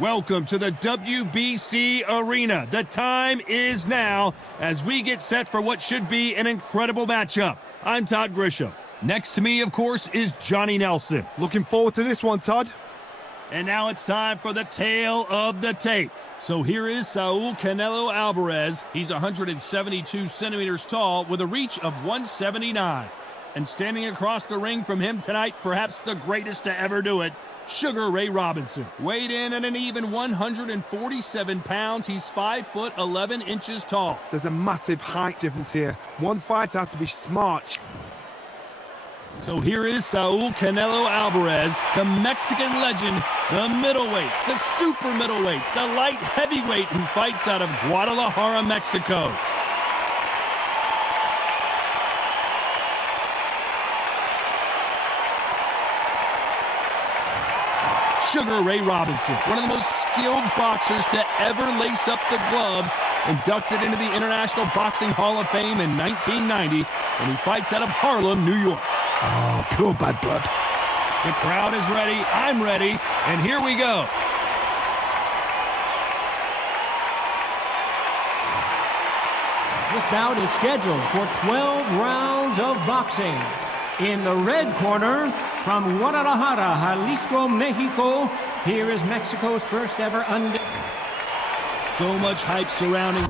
Welcome to the WBC Arena. The time is now as we get set for what should be an incredible matchup. I'm Todd Grisham. Next to me, of course, is Johnny Nelson. Looking forward to this one, Todd. And now it's time for the tale of the tape. So here is Saul Canelo Alvarez. He's 172 centimeters tall with a reach of 179. And standing across the ring from him tonight, perhaps the greatest to ever do it, Sugar Ray Robinson. Weighed in at an even 147 pounds, he's 5 foot 11 inches tall. There's a massive height difference here. One fighter has to be smart. So here is Saul Canelo Alvarez, the Mexican legend, the middleweight, the super middleweight, the light heavyweight who fights out of Guadalajara, Mexico. Sugar Ray Robinson, one of the most skilled boxers to ever lace up the gloves, inducted into the International Boxing Hall of Fame in 1990, and he fights out of Harlem, New York. Oh, pure bad blood. The crowd is ready, I'm ready, and here we go. This bout is scheduled for 12 rounds of boxing. In the red corner, from Guadalajara, Jalisco, Mexico, here is Mexico's first ever So much hype surrounding.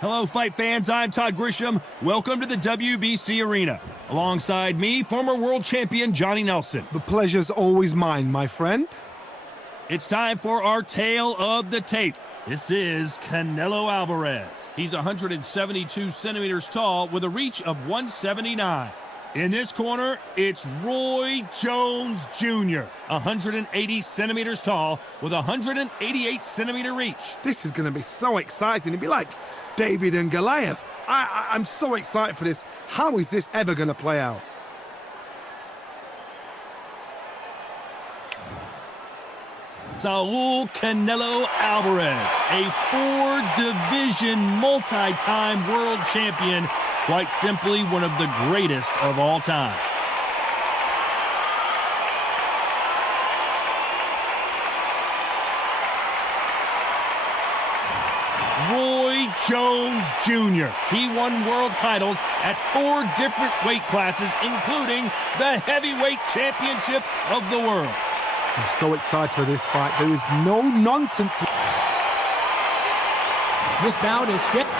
Hello, fight fans. I'm Todd Grisham. Welcome to the WBC Arena. Alongside me, former world champion Johnny Nelson. The pleasure's always mine, my friend. It's time for our tale of the tape. This is Canelo Alvarez. He's 172 centimeters tall with a reach of 179. In this corner, it's Roy Jones Jr., 180 centimeters tall with a 188 centimeter reach. This is going to be so exciting. It'd be like David and Goliath. I'm so excited for this. How is this ever going to play out? Saul Canelo Alvarez, a four-division, multi-time world champion, quite simply one of the greatest of all time. Roy Jones Jr. He won world titles at 4 different weight classes, including the heavyweight championship of the world. I'm so excited for this fight. There is no nonsense. This bout is scheduled.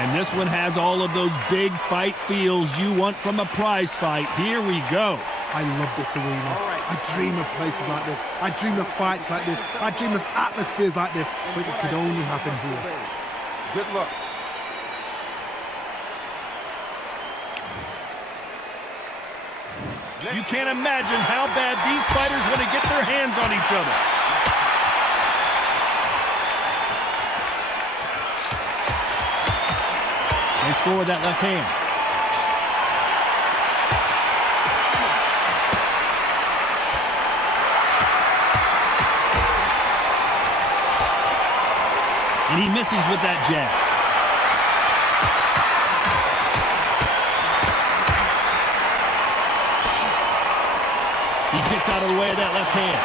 And this one has all of those big fight feels you want from a prize fight. Here we go. I love this arena. I dream of places like this. I dream of fights like this. I dream of atmospheres like this. But it could only happen here. Good luck. You can't imagine how bad these fighters want to get their hands on each other. They score with that left hand. And he misses with that jab. He gets out of the way of that left hand.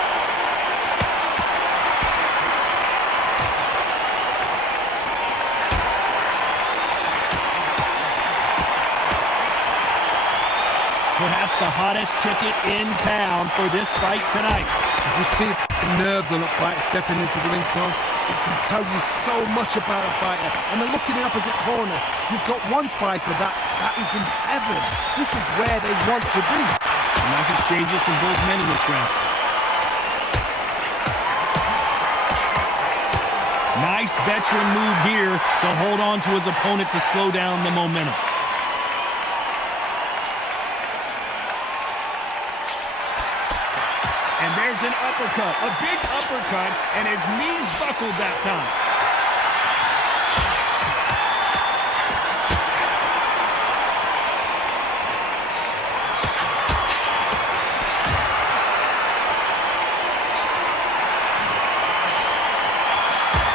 Perhaps the hottest ticket in town for this fight tonight. Did you see the nerves on a fighter stepping into the ring, Tom? It can tell you so much about a fighter. And then look in the opposite corner. You've got one fighter that is in heaven. This is where they want to be. Nice exchanges from both men in this round. Nice veteran move here to hold on to his opponent to slow down the momentum. uppercut, a big uppercut, and his knees buckled that time.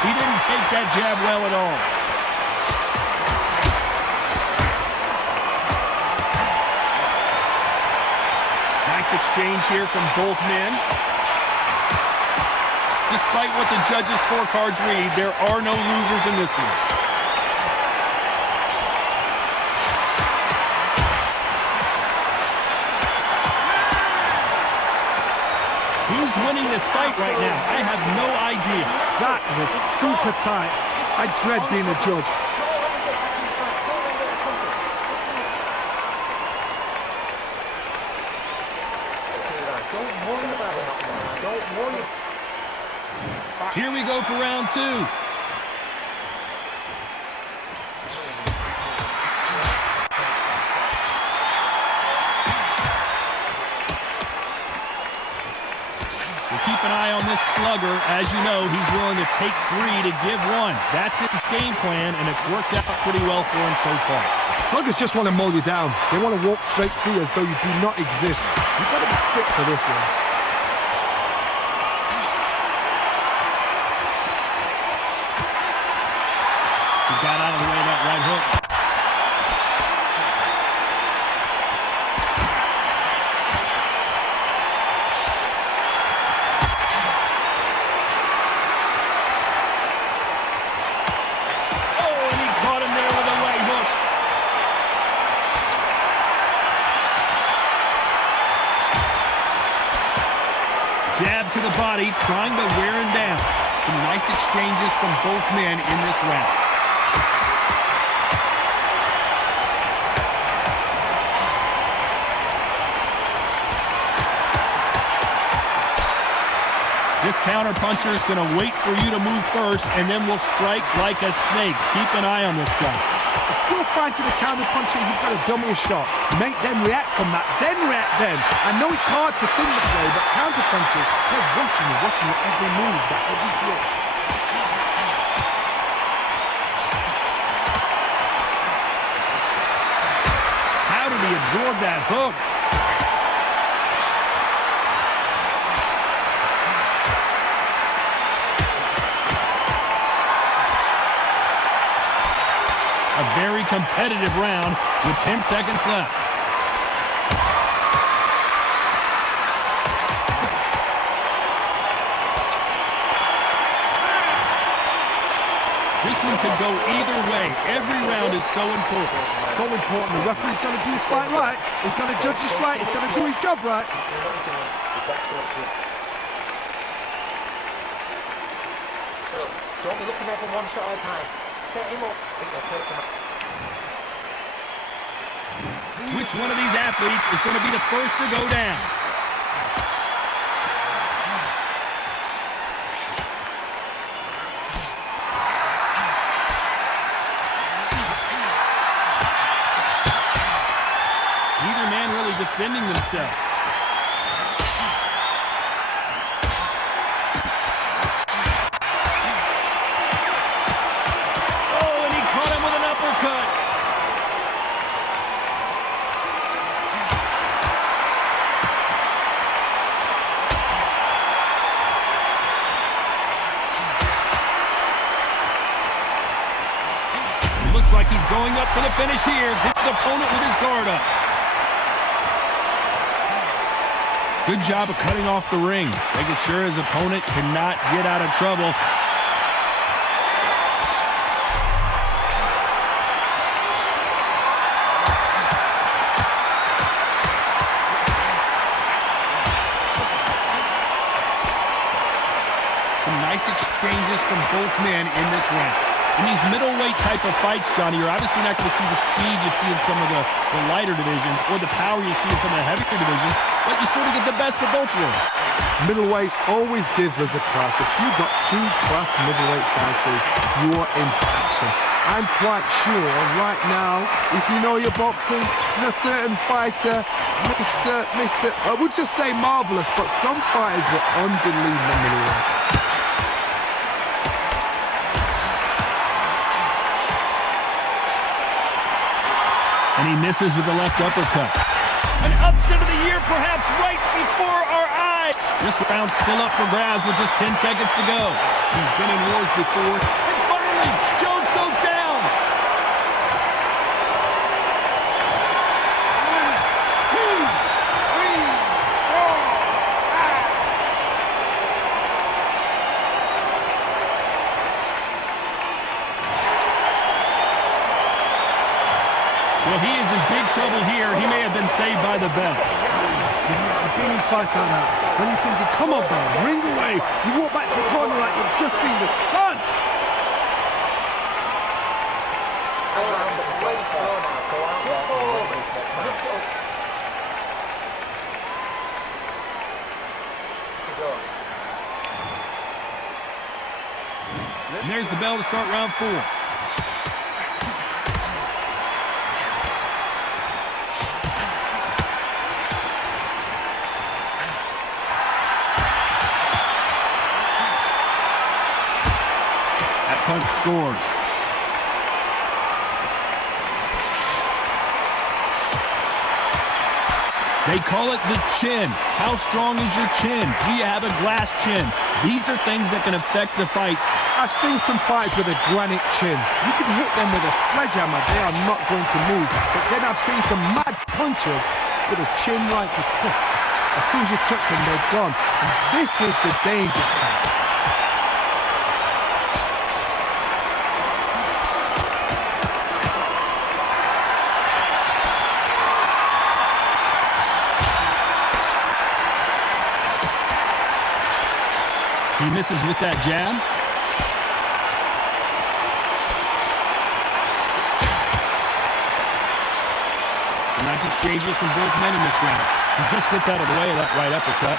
He didn't take that jab well at all. Nice exchange here from both men. Despite what the judges' scorecards read, there are no losers in this one. Who's winning this fight right now? I have no idea. That was super tight. I dread being a judge. Here we go for round two. Keep an eye on this slugger. As you know, he's willing to take 3 to give 1. That's his game plan, and it's worked out pretty well for him so far. Sluggers just want to mow you down. They want to walk straight through as though you do not exist. You've got to be fit for this one. He got out of the way of that right hook. Jab to the body, trying to wear him down. Some nice exchanges from both men in this round. This counter-puncher is going to wait for you to move first, and then will strike like a snake. Keep an eye on this guy. If you're fighting a counter-puncher, you've got to double a shot. Make them react from that, then react then. I know it's hard to think this way, but counter-punchers, they're watching your every move, that every twitch. How did he absorb that hook? A very competitive round with 10 seconds left. This one could go either way. Every round is so important. So important. The referee's got to do his fight right. He's got to judge this right. He's got to do his job right. Don't be looking at him one shot at a time. Set him up. Which one of these athletes is going to be the first to go down? Neither man really defending themselves. Looks like he's going up for the finish here. His opponent with his guard up. Good job of cutting off the ring, making sure his opponent cannot get out of trouble. Some nice exchanges from both men in this round. In these middleweight type of fights, Johnny, you're obviously not going to see the speed you see in some of the lighter divisions or the power you see in some of the heavier divisions, but you sort of get the best of both worlds. Middleweights always gives us a class. If you've got two class middleweight fighters, you are in action. I'm quite sure right now, if you know your boxing, there's a certain fighter, I would just say marvelous, but some fighters were unbelievable. And he misses with the left uppercut. An upset of the year, perhaps right before our eyes. This round's still up for grabs with just 10 seconds to go. He's been in wars before. And finally, Jones goes down. 1, 2, 3, 4, 5. Well, he is in big trouble here. He may have been saved by the bell. I've been in fights like that. When you're thinking, come on, bro, ring away. You walk back to the corner like you've just seen the sun. And there's the bell to start round 4. Punch scores. They call it the chin. How strong is your chin? Do you have a glass chin? These are things that can affect the fight. I've seen some fighters with a granite chin. You can hit them with a sledgehammer, they are not going to move. But then I've seen some mad punchers with a chin like a crisp. As soon as you touch them, they're gone. And this is the dangerous part. He misses with that jab. Some nice exchanges from both men in this round. He just gets out of the way of that right uppercut.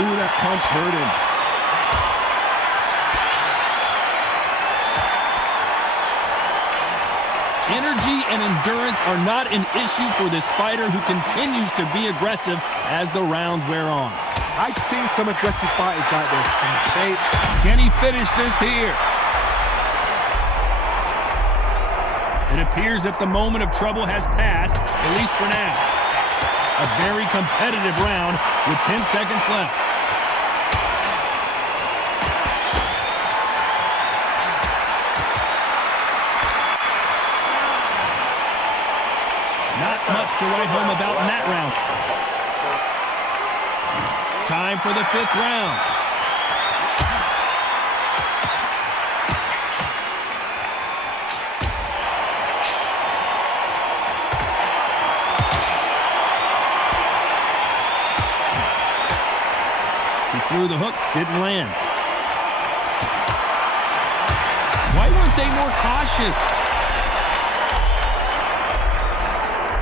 Ooh, that punch hurt him. Energy and endurance are not an issue for this fighter who continues to be aggressive as the rounds wear on. I've seen some aggressive fighters like this, and Can he finish this here? It appears that the moment of trouble has passed, at least for now. A very competitive round with 10 seconds left. Not much to write home about in that round. Time for the 5th round. He threw the hook, didn't land. Why weren't they more cautious?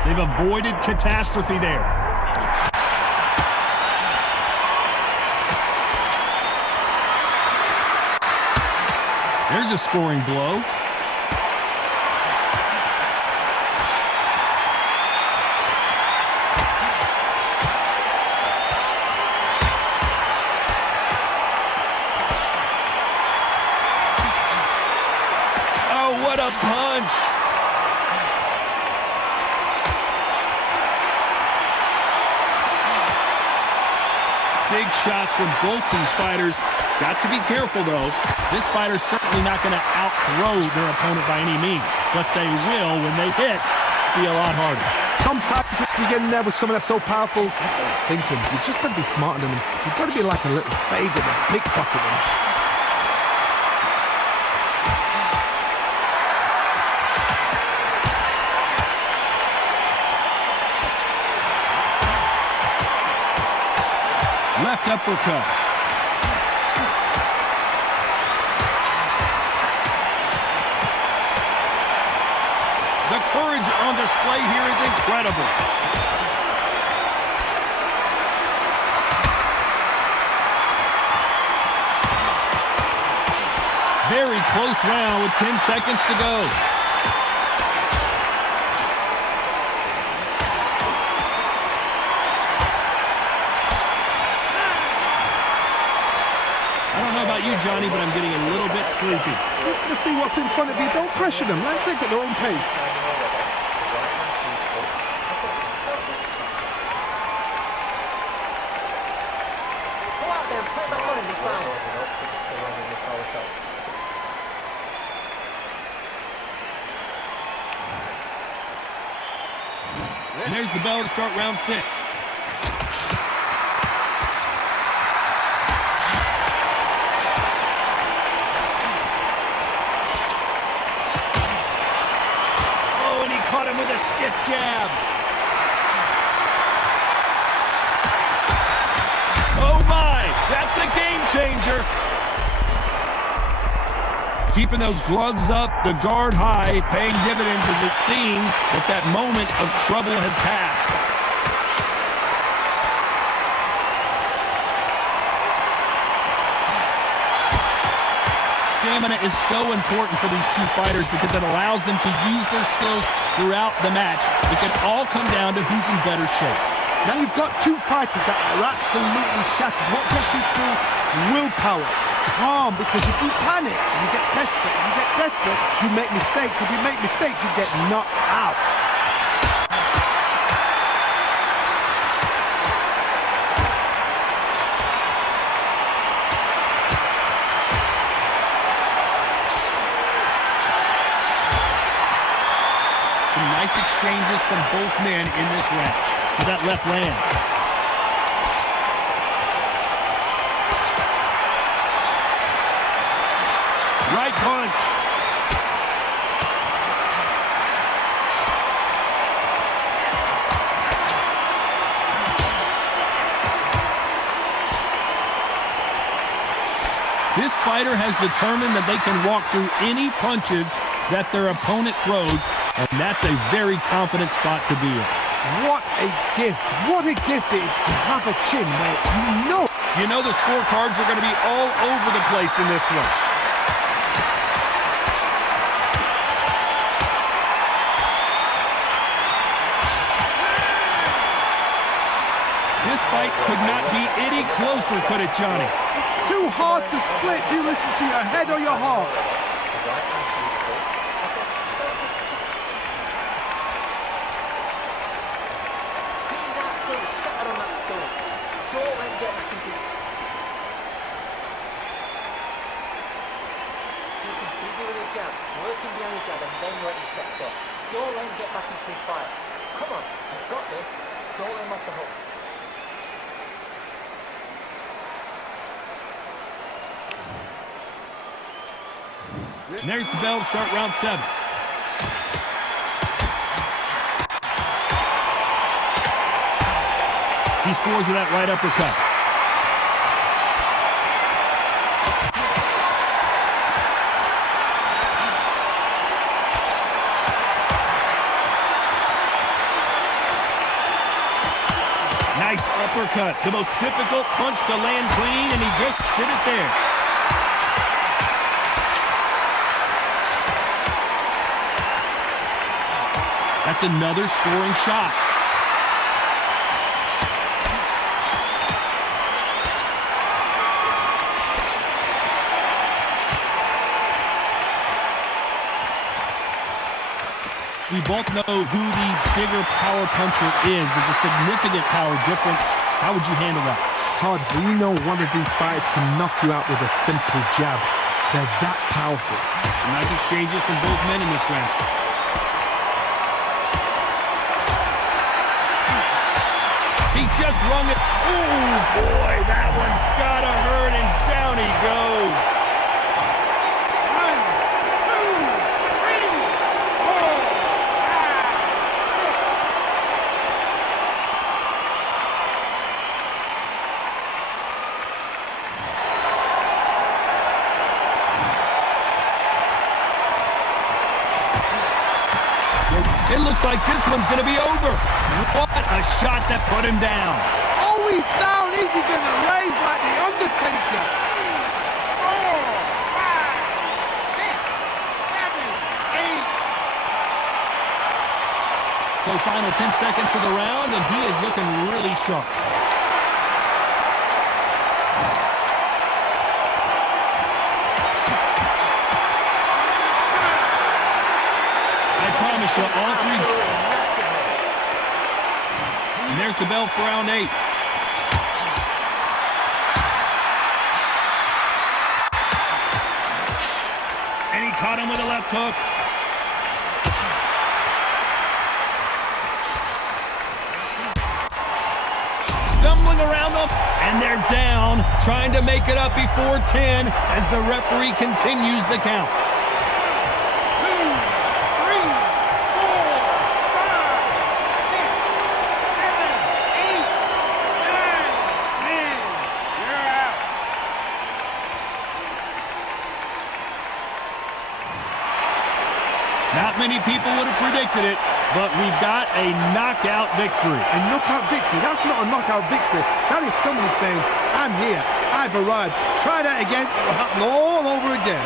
They've avoided catastrophe there. There's a scoring blow. Oh, what a punch! Big shots from both these fighters. Got to be careful, though. This fighter's certainly not going to outthrow their opponent by any means, but they will, when they hit, be a lot harder. sometimes when you get in there with someone that's so powerful, thinking, you've just got to be smarter than them. You've got to be like a little favor and pickpocket them. left uppercut. The courage on display here is incredible. Very close round with 10 seconds to go. I don't know about you, Johnny, but I'm getting a little bit sleepy. You see what's in front of you. Don't pressure them. Let them take at their own pace. Go out there and put back on in this round. There's the bell to start round 6. Oh, and he caught him with a stiff jab. Oh my, that's a game changer. Keeping those gloves up, the guard high, paying dividends as it seems that that moment of trouble has passed. Stamina is so important for these two fighters because it allows them to use their skills throughout the match. It can all come down to who's in better shape. Now you've got two fighters that are absolutely shattered. What gets you through? Willpower. Calm, because if you panic, you get desperate. If you get desperate, you make mistakes. If you make mistakes, you get knocked out. Some nice exchanges from both men in this round. So that left lands. Right punch. This fighter has determined that they can walk through any punches that their opponent throws, and that's a very confident spot to be in. What a gift. What a gift it is to have a chin where You know the scorecards are going to be all over the place in this one. This fight could not be any closer, could it, Johnny? It's too hard to split. Do you listen to your head or your heart? He's absolutely shattered on that stone. Don't let him get back into his... Keep him busy with his jab, working behind his jab, and then let him set stop. Don't let him get back into his fight. Come on, he's got this. Don't let him off the hook. And there's the bell to start round 7. He scores with that right uppercut. Nice uppercut. The most difficult punch to land clean, and he just did it there. That's another scoring shot. We both know who the bigger power puncher is. There's a significant power difference. How would you handle that? Todd, we know one of these fighters can knock you out with a simple jab. They're that powerful. Nice exchanges from both men in this round. He just rung it. Oh, boy, that one's gotta hurt, and down he goes. 1, 2, 3, 4, 5, 6. It looks like this one's going to be over. What a shot that put him down. Oh, he's down. Is he going to raise like the Undertaker? 4, 5, 6, 7, 8. So final 10 seconds of the round, and he is looking really sharp. All three. And there's the bell for round 8. And he caught him with a left hook. Stumbling around them, and they're down, trying to make it up before 10 as the referee continues the count. Not many people would have predicted it, but we've got a knockout victory. A knockout victory? That's not a knockout victory. That is somebody saying, I'm here, I've arrived. Try that again, it will happen all over again.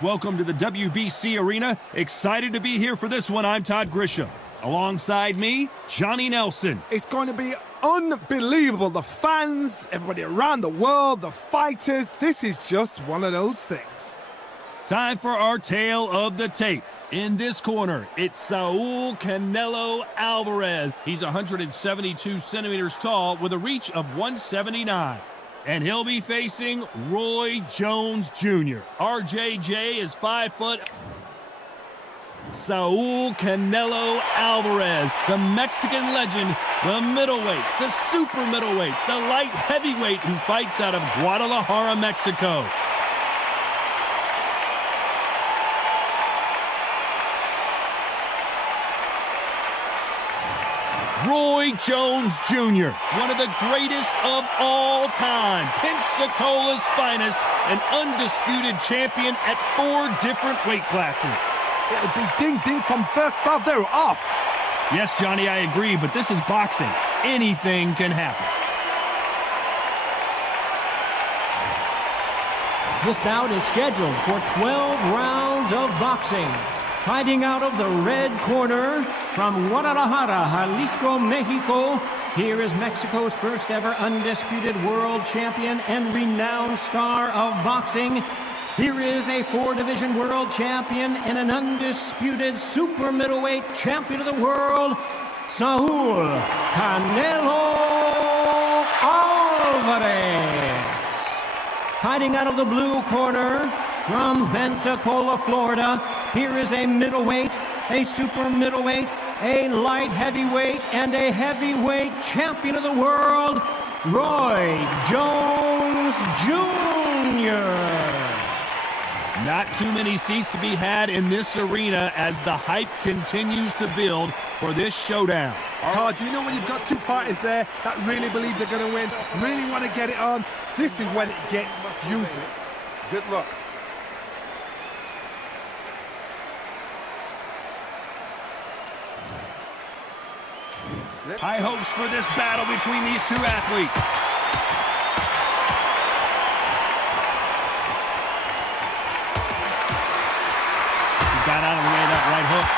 Welcome to the WBC Arena. Excited to be here for this one. I'm Todd Grisham. Alongside me, Johnny Nelson. It's going to be unbelievable. The fans, everybody around the world, the fighters. This is just one of those things. Time for our tale of the tape. In this corner, it's Saul Canelo Alvarez. He's 172 centimeters tall with a reach of 179. And he'll be facing Roy Jones Jr. RJJ is 5 foot. Saul Canelo Alvarez, the Mexican legend, the middleweight, the super middleweight, the light heavyweight who fights out of Guadalajara, Mexico. Roy Jones Jr., one of the greatest of all time, Pensacola's finest, an undisputed champion at 4 different weight classes. It'll be ding-ding from first bell. They're off. Yes, Johnny, I agree, but this is boxing. Anything can happen. This bout is scheduled for 12 rounds of boxing. Fighting out of the red corner from Guadalajara, Jalisco, Mexico, here is Mexico's first ever undisputed world champion and renowned star of boxing. Here is a 4-division world champion and an undisputed super middleweight champion of the world, Saul Canelo Alvarez. Fighting out of the blue corner from Pensacola, Florida, here is a middleweight, a super middleweight, a light heavyweight, and a heavyweight champion of the world, Roy Jones Jr. Not too many seats to be had in this arena as the hype continues to build for this showdown. Todd, you know when you've got 2 fighters there that really believe they're going to win, really want to get it on, this is when it gets stupid. Good luck. High hopes for this battle between these 2 athletes. He got out of the way of that right hook.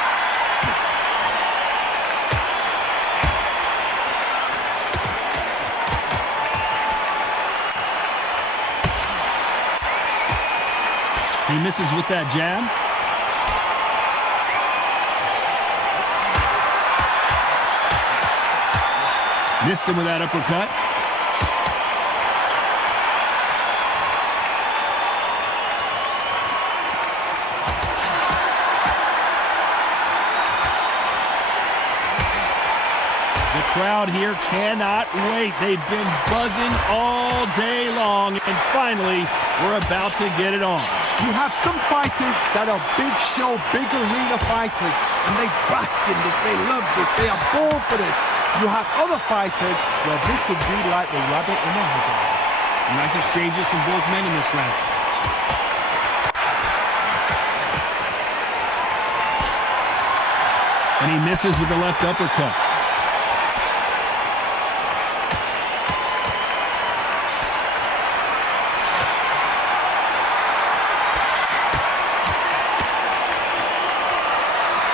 He misses with that jab. Missed him with that uppercut. crowd here cannot wait. They've been buzzing all day long, and finally, we're about to get it on. You have some fighters that are big show, big arena fighters, and they bask in this, they love this, they are born for this. You have other fighters where this would be like the rabbit in the headlights. Some nice exchanges from both men in this round. And he misses with the left uppercut.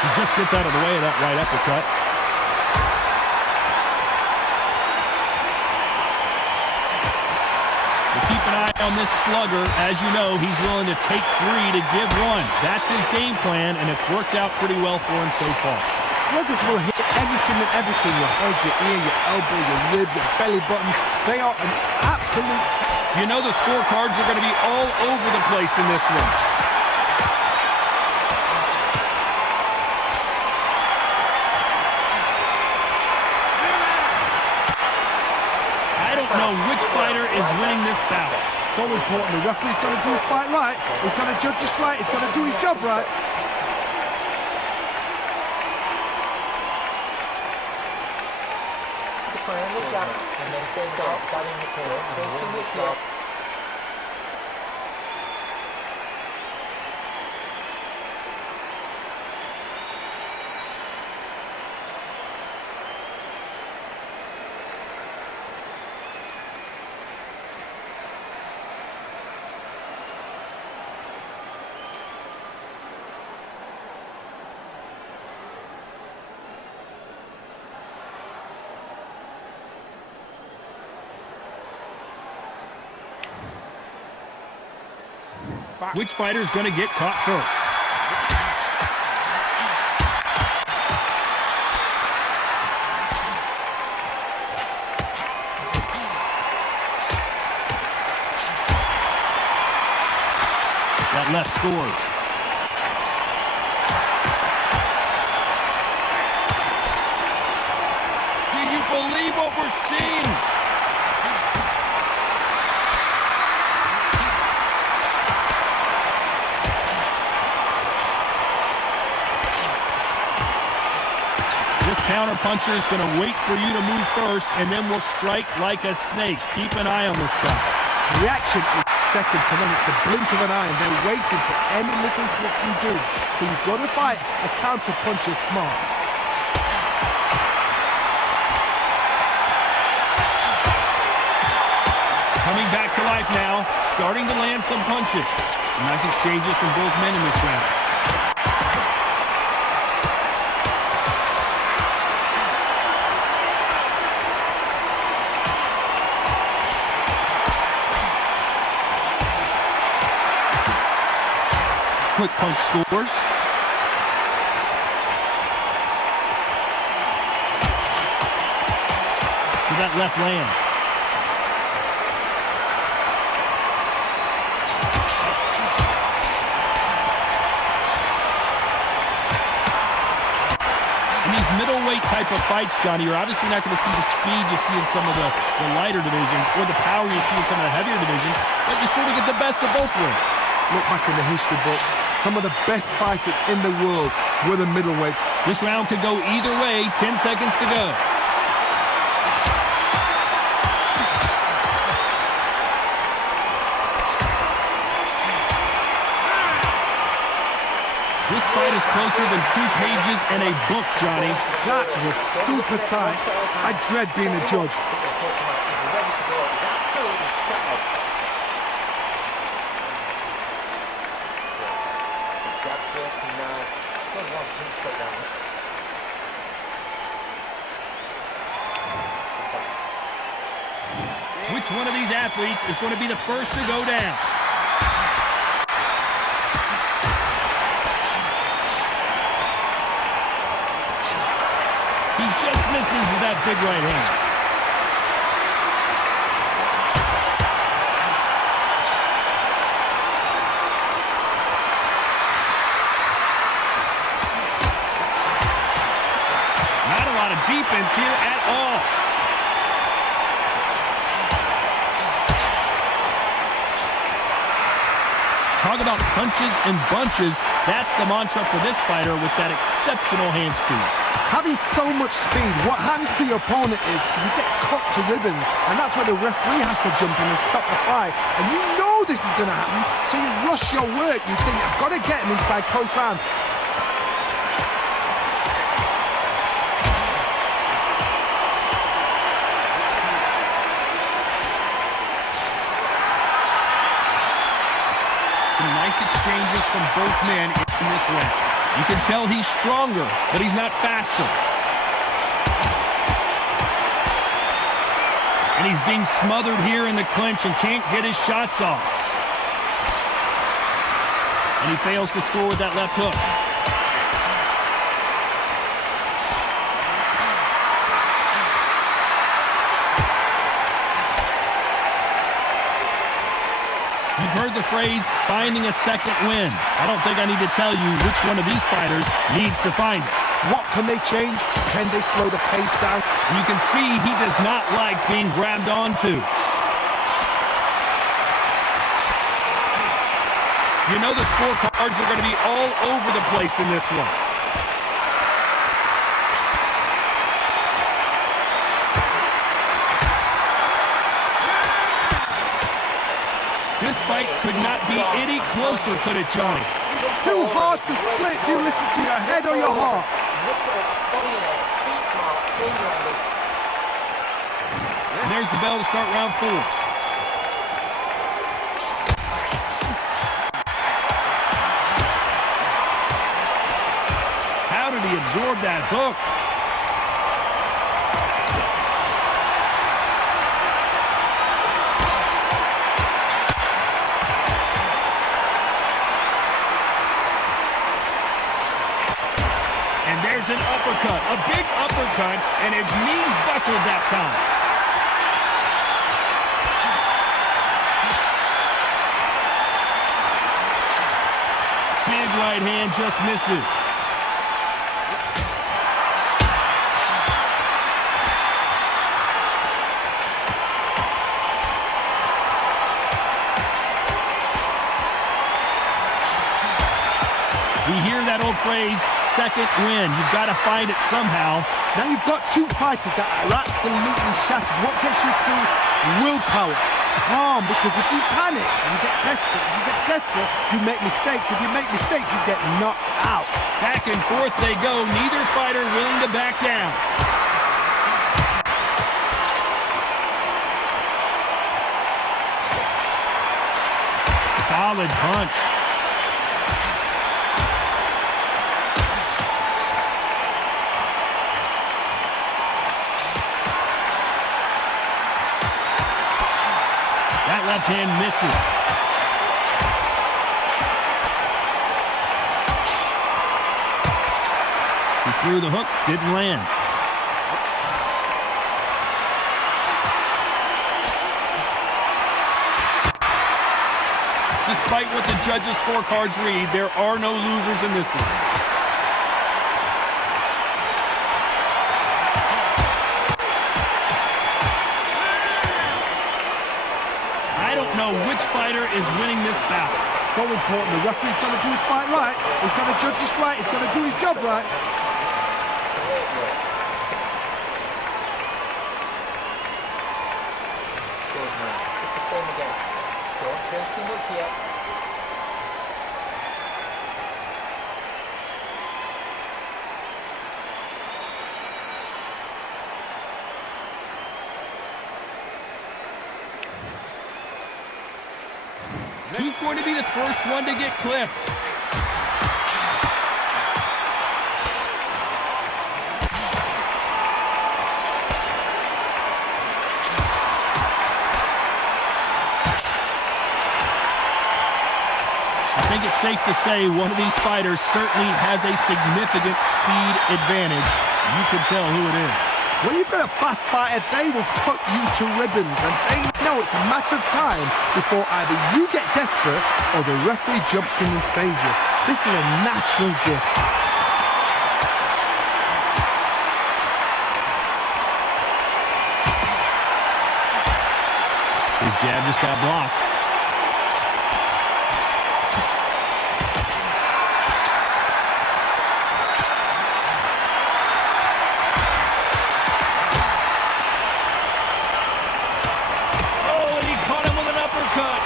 He just gets out of the way of that right uppercut. We'll keep an eye on this slugger. As you know, he's willing to take 3 to give 1. That's his game plan, and it's worked out pretty well for him so far. Sluggers will hit anything and everything. Your head, your ear, your elbow, your rib, your belly button. They are an absolute... You know the scorecards are going to be all over the place in this one. I don't know which fighter is winning this battle. So important. The referee's got to do his fight right. He's got to judge this right. He's got to do his job right. Triangle jab, and then big dart, that in the corner, chasing the shot. Which fighter is going to get caught first? That left scores. Do you believe what we're seeing? This counter-puncher is going to wait for you to move first, and then will strike like a snake. Keep an eye on this guy. Reaction is second to none. It's the blink of an eye, and they're waiting for any little twitch you do. So you've got to fight a counter-puncher smart. Coming back to life now, starting to land some punches. Some nice exchanges from both men in this round. Quick punch scores. So that left lands. In these middleweight type of fights, Johnny, you're obviously not going to see the speed you see in some of the lighter divisions or the power you see in some of the heavier divisions, but you sort of get the best of both worlds. Look back in the history books. Some of the best fighters in the world were the middleweight. This round could go either way. 10 seconds to go. This fight is closer than 2 pages in a book, Johnny. That was super tight. I dread being a judge. Which one of these athletes is going to be the first to go down? He just misses with that big right hand. Not a lot of defense defense here at all. Talk about punches and bunches. That's the mantra for this fighter with that exceptional hand speed. Having so much speed, what happens to your opponent is you get cut to ribbons, and that's where the referee has to jump in and stop the fight. And you know this is going to happen, so you rush your work. You think, I've got to get him inside close rounds. Some nice exchanges from both men in this round. You can tell he's stronger, but he's not faster. And he's being smothered here in the clinch and can't get his shots off. And he fails to score with that left hook. You've heard the phrase, finding a second win. I don't think I need to tell you which one of these fighters needs to find it. What can they change? Can they slow the pace down? And you can see he does not like being grabbed onto. You know the scorecards are going to be all over the place in this one. This fight could not be any closer, could it, Johnny? It's too hard to split. Do you listen to your head or your heart? And there's the bell to start round 4. How did he absorb that hook? And there's an uppercut, a big uppercut, and his knees buckled that time. Big right hand just misses. We hear that old phrase, second win. You've got to find it somehow. Now you've got two fighters that are absolutely shattered. What gets you through? Willpower. Calm, because if you panic, you get desperate. If you get desperate, you make mistakes. If you make mistakes, you get knocked out. Back and forth they go. Neither fighter willing to back down. Solid punch. That left hand misses. He threw the hook, didn't land. Despite what the judges' scorecards read, there are no losers in this one. I don't know which fighter is winning this bout. So important. The referee's got to do his fight right. He's got to judge this right. He's got to do his job right. Good man. It's the same again. Don't change too much yet. Who's going to be the first one to get clipped? I think it's safe to say one of these fighters certainly has a significant speed advantage. You can tell who it is. When you've got a fast fighter, they will cut you to ribbons, and they know it's a matter of time before either you get desperate or the referee jumps in and saves you. This is a natural gift. His jab just got blocked. Oh, and he caught him with an uppercut.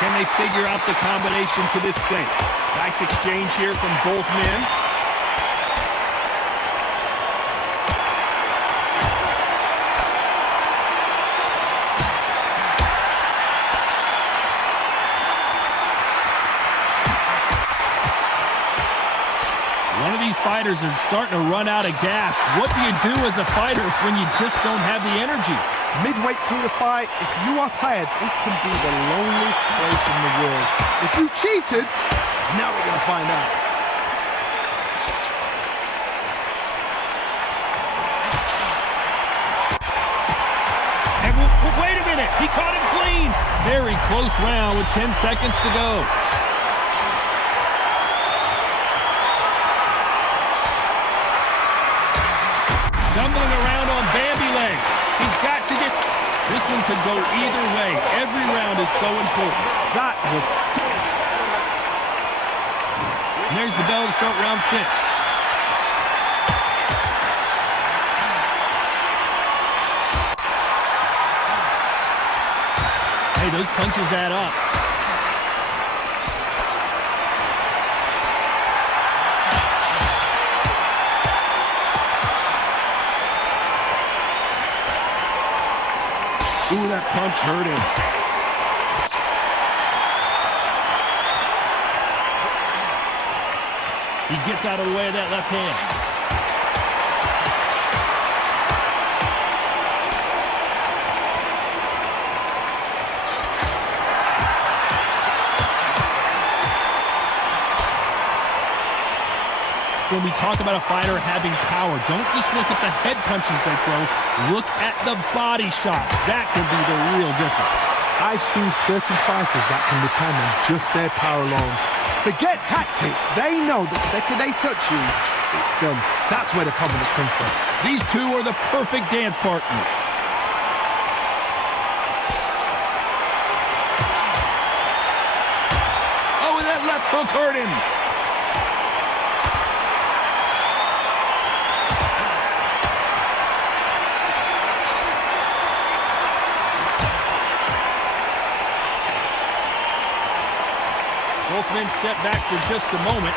Can they figure out the combination to this sink? Nice exchange here from both men. One of these fighters is starting to run out of gas. What do you do as a fighter when you just don't have the energy? Midway through the fight, if you are tired, this can be the loneliest place in the world. If you cheated, now we're going to find out. And wait a minute, he caught him clean. Very close round with 10 seconds to go. Stumbling around on Bambi legs. He's got to get... This one could go either way. Every round is so important. That was... And there's the bell to start round 6. Hey, those punches add up. Ooh, that punch hurt him. He gets out of the way of that left hand. When we talk about a fighter having power, don't just look at the head punches they throw. Look at the body shots. That can be the real difference. I've seen certain fighters that can depend on just their power alone. Forget tactics. They know the second they touch you, it's done. That's where the confidence comes from. These two are the perfect dance partners. Oh, and that left hook hurt him. Both men step back for just a moment.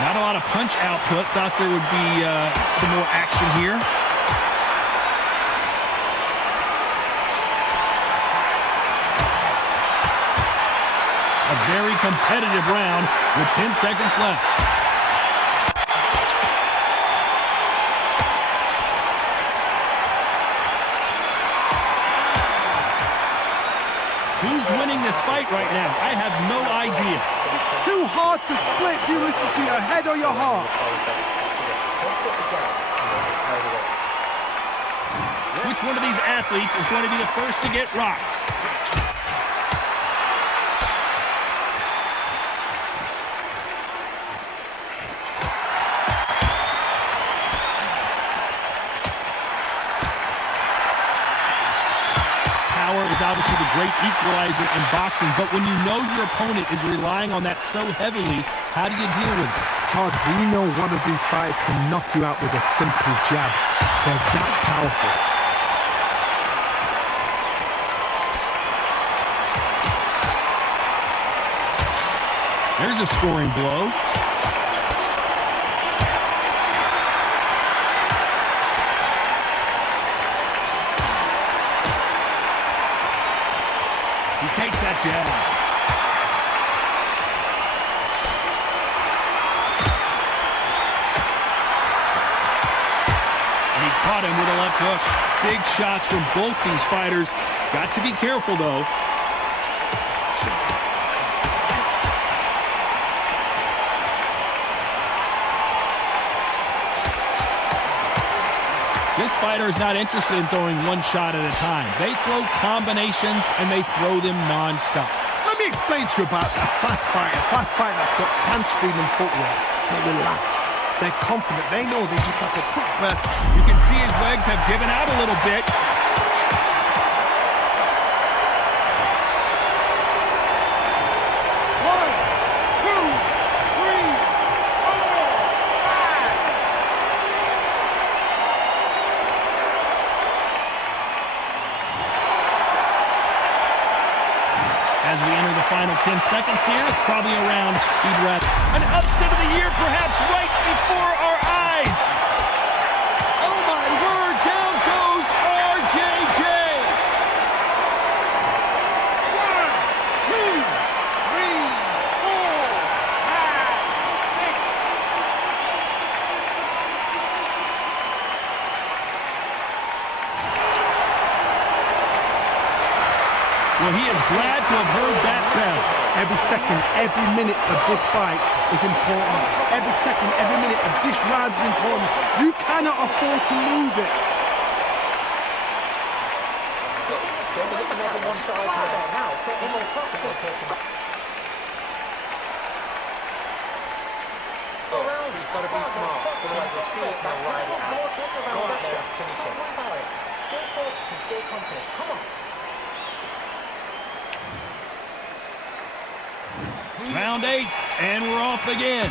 Not a lot of punch output. Thought there would be some more action here. A very competitive round with 10 seconds left. Who's winning this fight right now? I have no idea. It's too hard to split. Do you listen to your head or your heart? Which one of these athletes is going to be the first to get rocked? Power is obviously the great equalizer in boxing, but when you know your opponent is relying on that so heavily, how do you deal with it? Todd, we know one of these fighters can knock you out with a simple jab. They're that powerful. There's a scoring blow. He takes that jab. And he caught him with a left hook. Big shots from both these fighters. Got to be careful, though. This fighter is not interested in throwing one shot at a time. They throw combinations, and they throw them non-stop. Let me explain to you about a fast fighter that's got handscreen and footwork. They're relaxed. They're confident. They know they just have to quick burst. You can see his legs have given out a little bit. As we enter the final 10 seconds here, it's probably around he'd rather. An upset of the year, perhaps right before our eyes. Oh my word, down goes RJJ. 1, 2, 3, 4, 5, 6. Well, he is glad to have heard that bell. Every second, every minute of this fight is important. Every second, every minute of this round is important. You cannot afford to lose it. Another one side to there now. Getting more focus. Around, he's got to be smart. Otherwise, they'll see it now, ride it out. Go out there and finish it. Stay focused and stay confident. Come on. Round 8, and we're off again.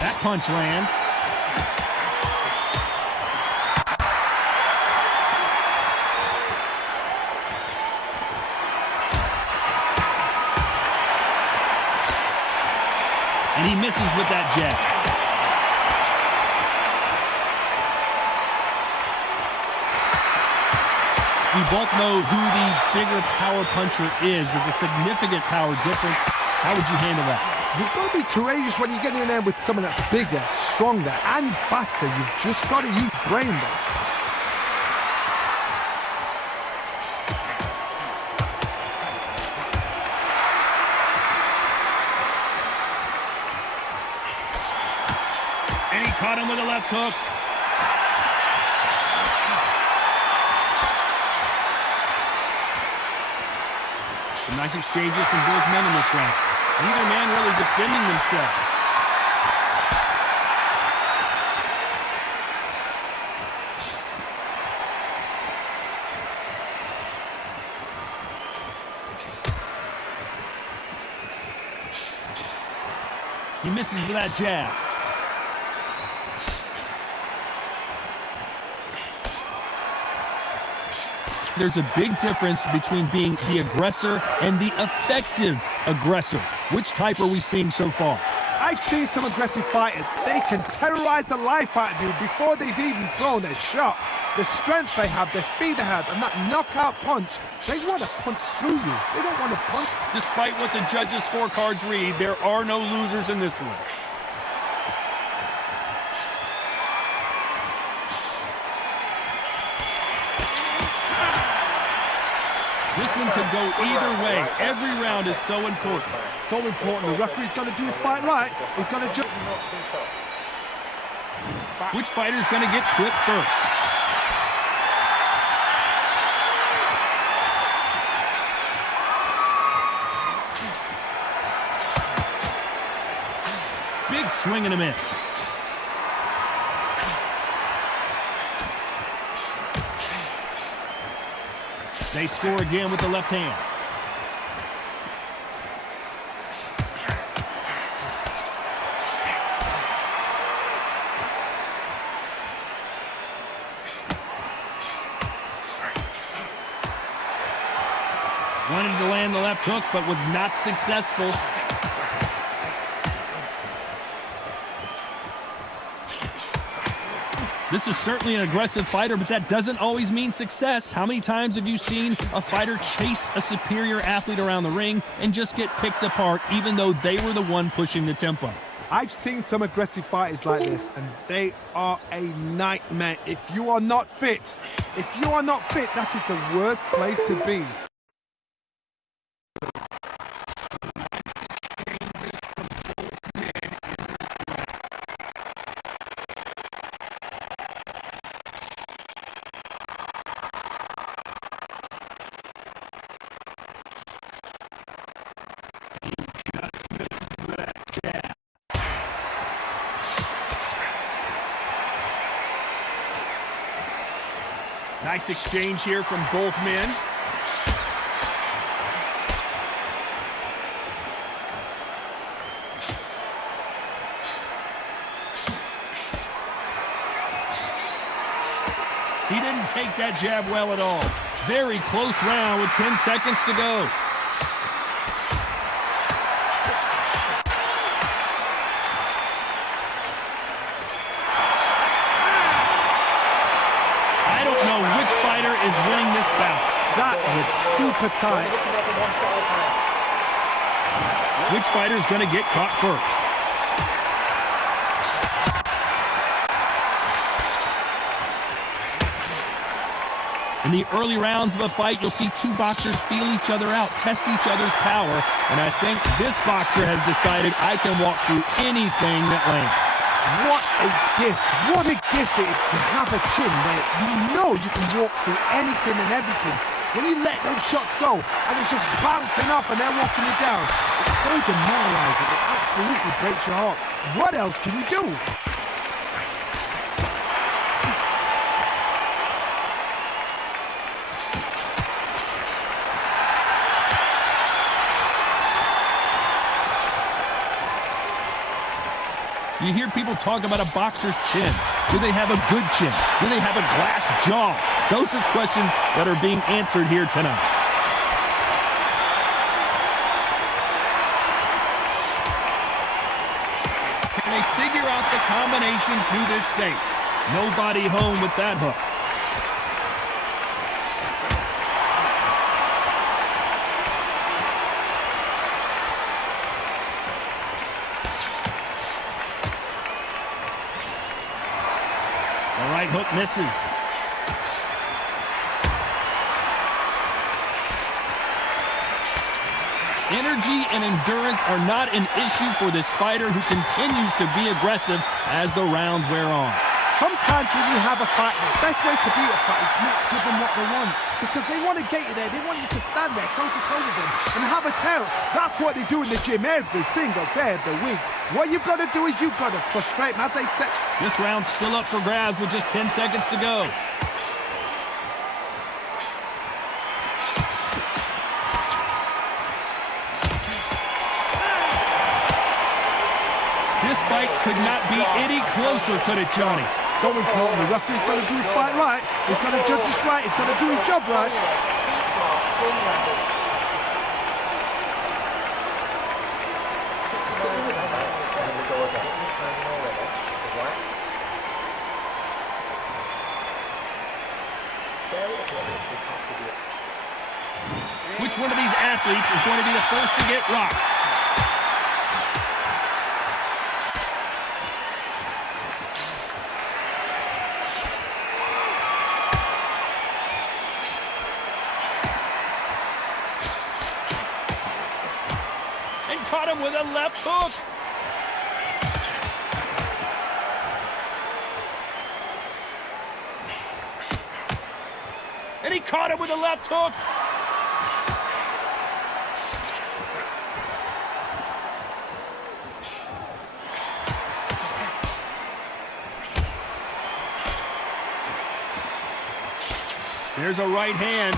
That punch lands. And he misses with that jab. We both know who the bigger power puncher is. There's a significant power difference. How would you handle that? You've got to be courageous when you get in there with someone that's bigger, stronger, and faster. You've just got to use brain there. And he caught him with a left hook. Some nice exchanges from both men in this round. Neither man really defending themselves. He misses with that jab. There's a big difference between being the aggressor and the effective aggressor. Which type are we seeing so far? I've seen some aggressive fighters. They can terrorize the life out of you before they've even thrown a shot. The strength they have, the speed they have, and that knockout punch, they want to punch through you. They don't want to punch. Despite what the judges' scorecards read, there are no losers in this one. This one could go either way. Every round is so important. So important. The referee's got to do his fight right. He's got to jump. Which fighter's going to get clipped first? Big swing and a miss. They score again with the left hand. Wanted to land the left hook, but was not successful. This is certainly an aggressive fighter, but that doesn't always mean success. How many times have you seen a fighter chase a superior athlete around the ring and just get picked apart, even though they were the one pushing the tempo? I've seen some aggressive fighters like this, and they are a nightmare. If you are not fit, that is the worst place to be. Nice exchange here from both men. He didn't take that jab well at all. Very close round with 10 seconds to go. I don't know which fighter is winning this bout. That was super tight. Which fighter is going to get caught first? In the early rounds of a fight, you'll see two boxers feel each other out, test each other's power, and I think this boxer has decided I can walk through anything that lands. What a gift. What a gift it is to have a chin where you know you can walk through anything and everything. When you let those shots go and it's just bouncing off and they're walking you down, it's so demoralizing. It absolutely breaks your heart. What else can you do? You hear people talk about a boxer's chin. Do they have a good chin? Do they have a glass jaw? Those are questions that are being answered here tonight. Can they figure out the combination to this safe? Nobody home with that hook. The right hook misses. Energy and endurance are not an issue for this fighter who continues to be aggressive as the rounds wear on. Sometimes when you have a fight, the best way to beat a fight is not give them what they want. Because they want to get you there. They want you to stand there toe-to-toe with them and have a tail. That's what they do in the gym every single day of the week. What you've got to do is you've got to frustrate them. As I said, this round's still up for grabs with just 10 seconds to go. This fight could not be any closer, could it, Johnny? so important. The referee's got to do his fight right. He's got to judge this right. He's got to do his job right. Which one of these athletes is going to be the first to get rocked? And caught him with a left hook. And he caught him with a left hook. There's a right hand.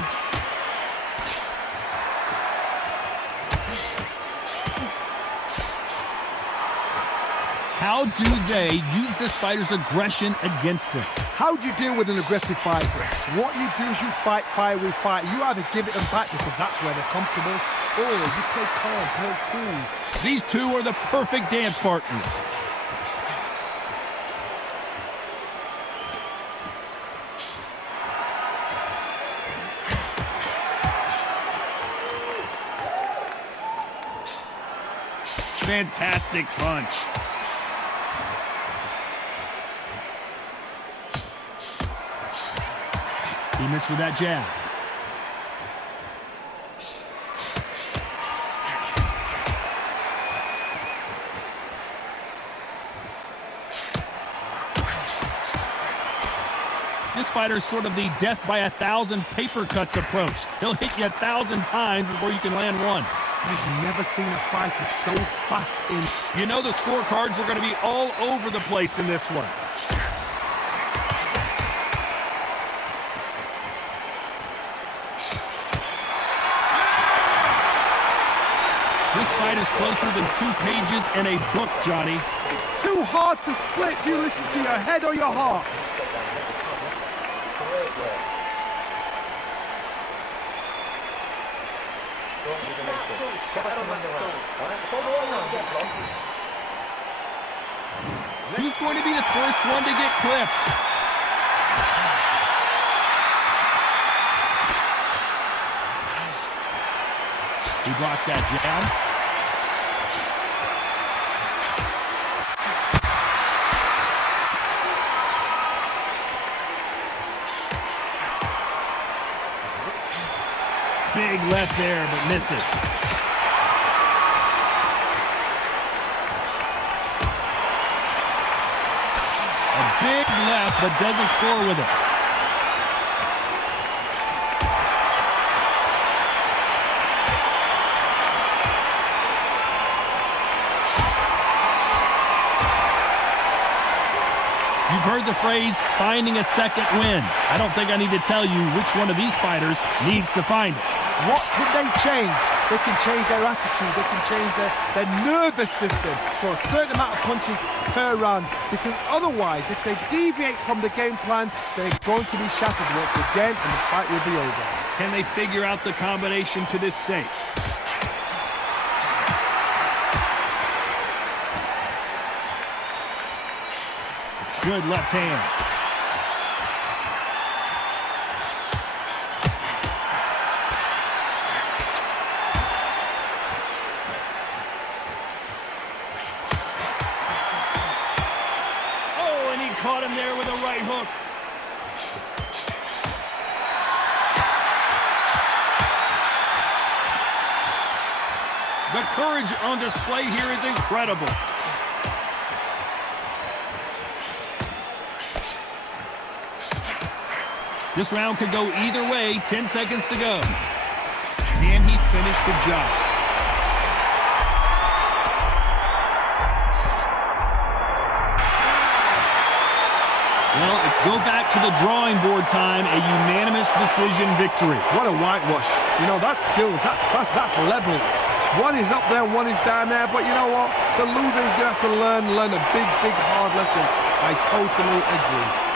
How do they use this fighter's aggression against them? How do you deal with an aggressive fighter? What you do is you fight fire with fire. You either give it them back because that's where they're comfortable, or you play calm, play cool. These two are the perfect dance partners. Fantastic punch. He missed with that jab. This fighter is sort of the death by 1,000 paper cuts approach. He'll hit you 1,000 times before you can land one. I've never seen a fighter so fast in. You know the scorecards are going to be all over the place in this one. fight is closer than 2 pages in a book, Johnny. It's too hard to split. Do you listen to your head or your heart? Great work. Who's going to be the first one to get clipped? He blocks that jab. Big left there, but misses. A big left, but doesn't score with it. You've heard the phrase, finding a second win. I don't think I need to tell you which one of these fighters needs to find it. What can they change? They can change their attitude. They can change their nervous system for a certain amount of punches per round. Because otherwise, if they deviate from the game plan, they're going to be shattered once again and the fight will be over. Can they figure out the combination to this safe? Good left hand. Oh, and he caught him there with a right hook. The courage on display here is incredible. This round could go either way. 10 seconds to go. Can he finish the job? Well, go back to the drawing board time. A unanimous decision victory. What a whitewash. You know, that's skills, that's class, that's levels. One is up there, one is down there. But you know what? The loser is going to have to learn a big, big, hard lesson. I totally agree.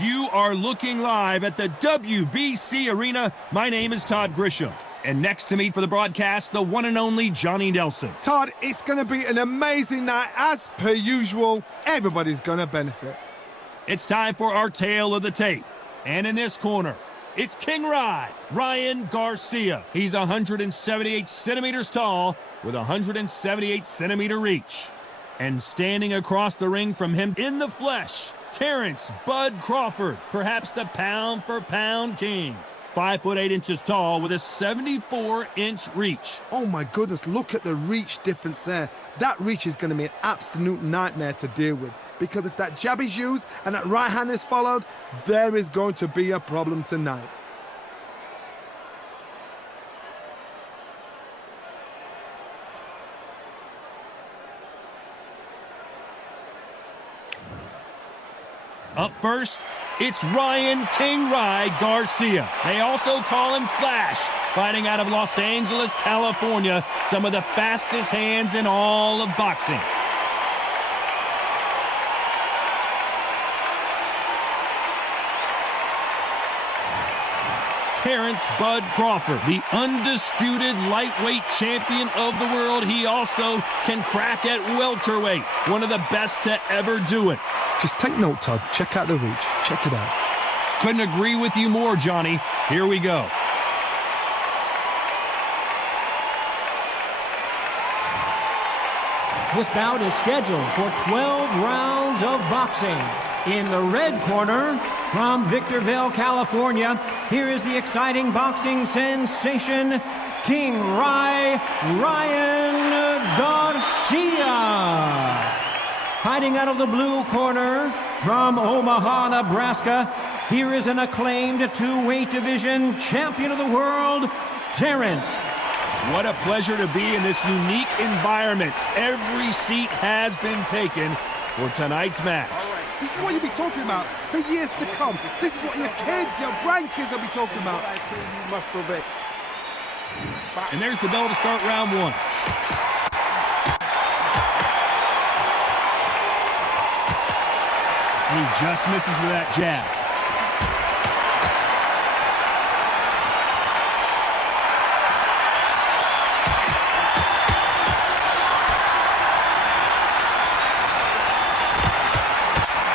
You are looking live at the WBC Arena. My name is Todd Grisham. And next to me for the broadcast, the one and only Johnny Nelson. Todd, it's going to be an amazing night. As per usual, everybody's going to benefit. It's time for our tale of the tape. And in this corner, It's King Ryan Garcia. He's 178 centimeters tall with 178 centimeter reach. And standing across the ring from him in the flesh, Terrence Bud Crawford, perhaps the pound-for-pound king. 5 foot 8 inches tall with a 74-inch reach. Oh my goodness, look at the reach difference there. That reach is going to be an absolute nightmare to deal with, because if that jab is used and that right hand is followed, there is going to be a problem tonight. Up first, it's Ryan King Rye Garcia. They also call him Flash, fighting out of Los Angeles, California, some of the fastest hands in all of boxing. Terrence Bud Crawford, the undisputed lightweight champion of the world. He also can crack at welterweight, one of the best to ever do it. Just take note, Todd. Check out the reach. Check it out. Couldn't agree with you more, Johnny. Here we go. This bout is scheduled for 12 rounds of boxing. In the red corner, from Victorville, California, here is the exciting boxing sensation, King Ryan Garcia. Fighting out of the blue corner, from Omaha, Nebraska, here is an acclaimed two-weight division champion of the world, Terrence. What a pleasure to be in this unique environment. Every seat has been taken for tonight's match. This is what you'll be talking about for years to come. This is what your kids, your grandkids will be talking about. And there's the bell to start round one. He just misses with that jab.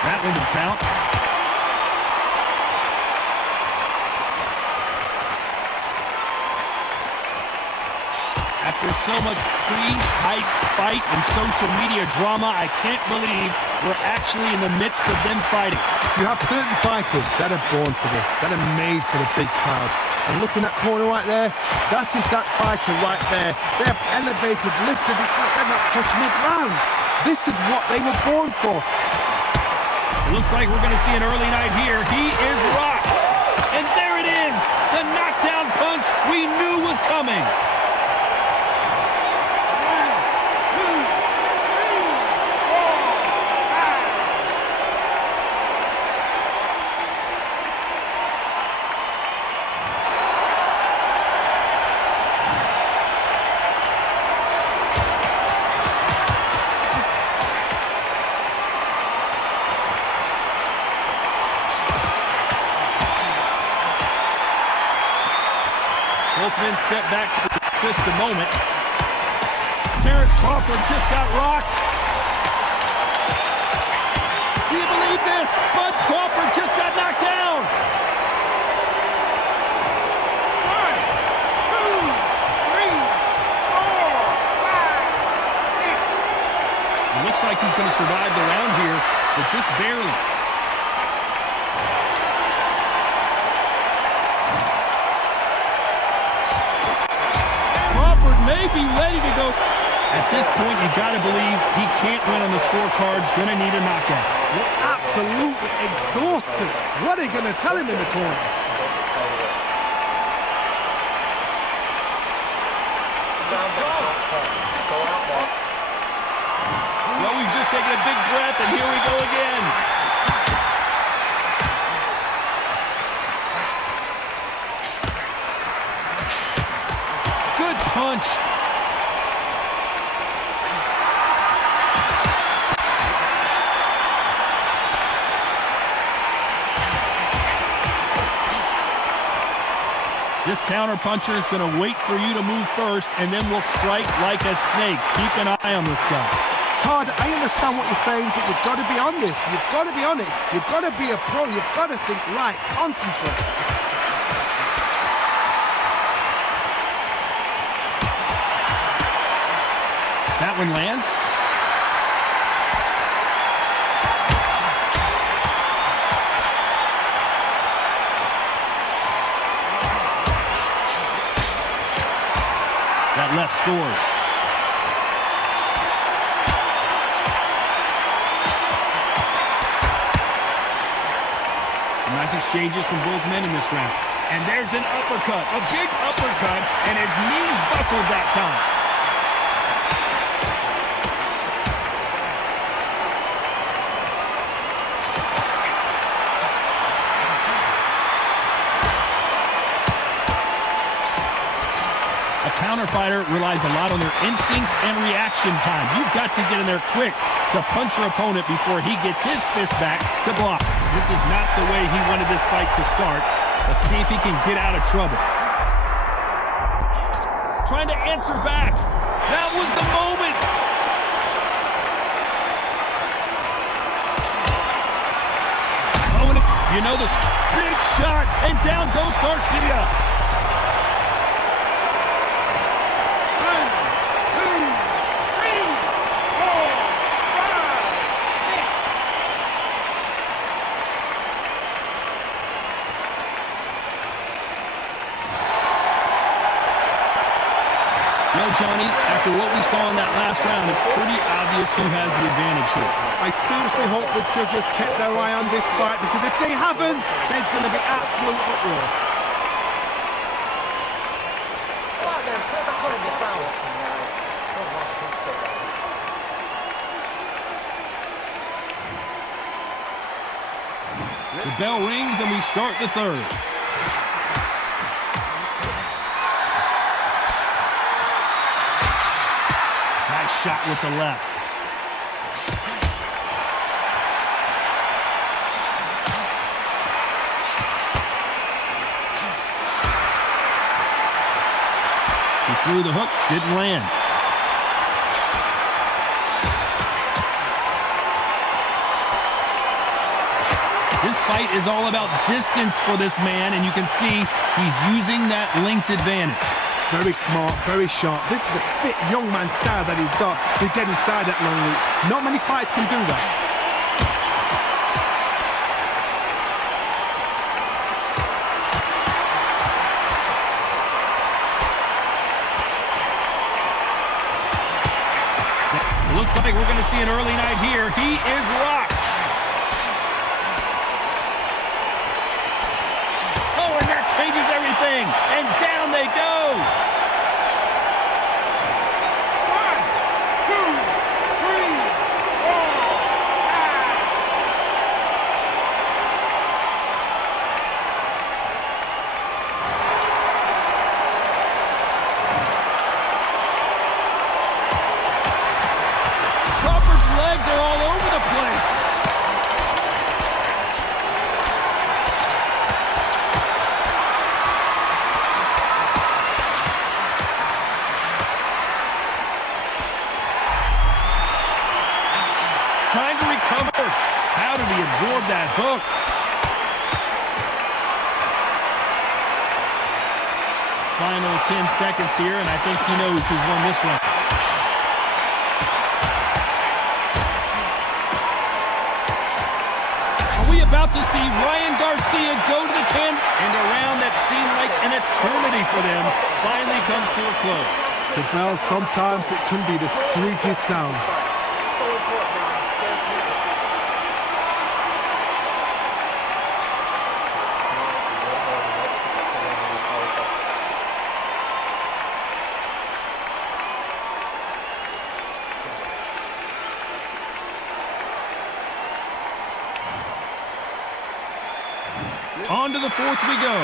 That one will count. After so much pre-hype fight and social media drama, I can't believe we're actually in the midst of them fighting. You have certain fighters that are born for this, that are made for the big crowd. And looking at that corner right there, that is that fighter right there. They have elevated, lifted, it's like they're not touching the ground. This is what they were born for. It looks like we're going to see an early night here. He is rocked. And there it is, the knockdown punch we knew was coming. Both men step back for just a moment. Terrence Crawford just got rocked. Do you believe this? Bud Crawford just got knocked down. 1, 2, 3, 4, 5, 6. It looks like he's going to survive the round here, but just barely. May be ready to go. At this point, you got to believe he can't win on the scorecards. Going to need a knockout. You're absolutely exhausted. What are you going to tell him in the corner? Well, we've just taken a big breath, and here we go again. Good punch. This counterpuncher is going to wait for you to move first, and then we'll strike like a snake. Keep an eye on this guy. Todd, I understand what you're saying, but you've got to be on this. You've got to be on it. You've got to be a pro. You've got to think right. Concentrate. that one lands. That left scores. Some nice exchanges from both men in this round. And there's an uppercut, a big uppercut, and his knees buckled that time. A counterfighter relies a lot on their instincts and reaction time. You've got to get in there quick to punch your opponent before he gets his fist back to block. This is not the way he wanted this fight to start. Let's see if he can get out of trouble. Trying to answer back. That was the moment. Oh, and you know this big shot, and down goes Garcia. No, Johnny, after what we saw in that last round, it's pretty obvious who has the advantage here. I seriously hope the judges kept their eye on this fight, because if they haven't, there's going to be absolute uproar. Right then, put it back on in this round. The bell rings and we start the third. Nice shot with the left. He threw the hook, didn't land. This fight is all about distance for this man, and you can see he's using that length advantage. Very smart, very sharp. This is the fit young man style that he's got to get inside that long reach. Not many fights can do that. It looks like we're going to see an early night here. He is rocked. Oh, and that changes everything. And down they go. 1, 2, 3, 4. Crawford's legs are all over the place. Trying to recover. How did he absorb that hook? Final 10 seconds here, and I think he knows who's won this one. Are we about to see Ryan Garcia go to the can? And a round that seemed like an eternity for them finally comes to a close. The bell, sometimes it can be the sweetest sound. On to the fourth we go.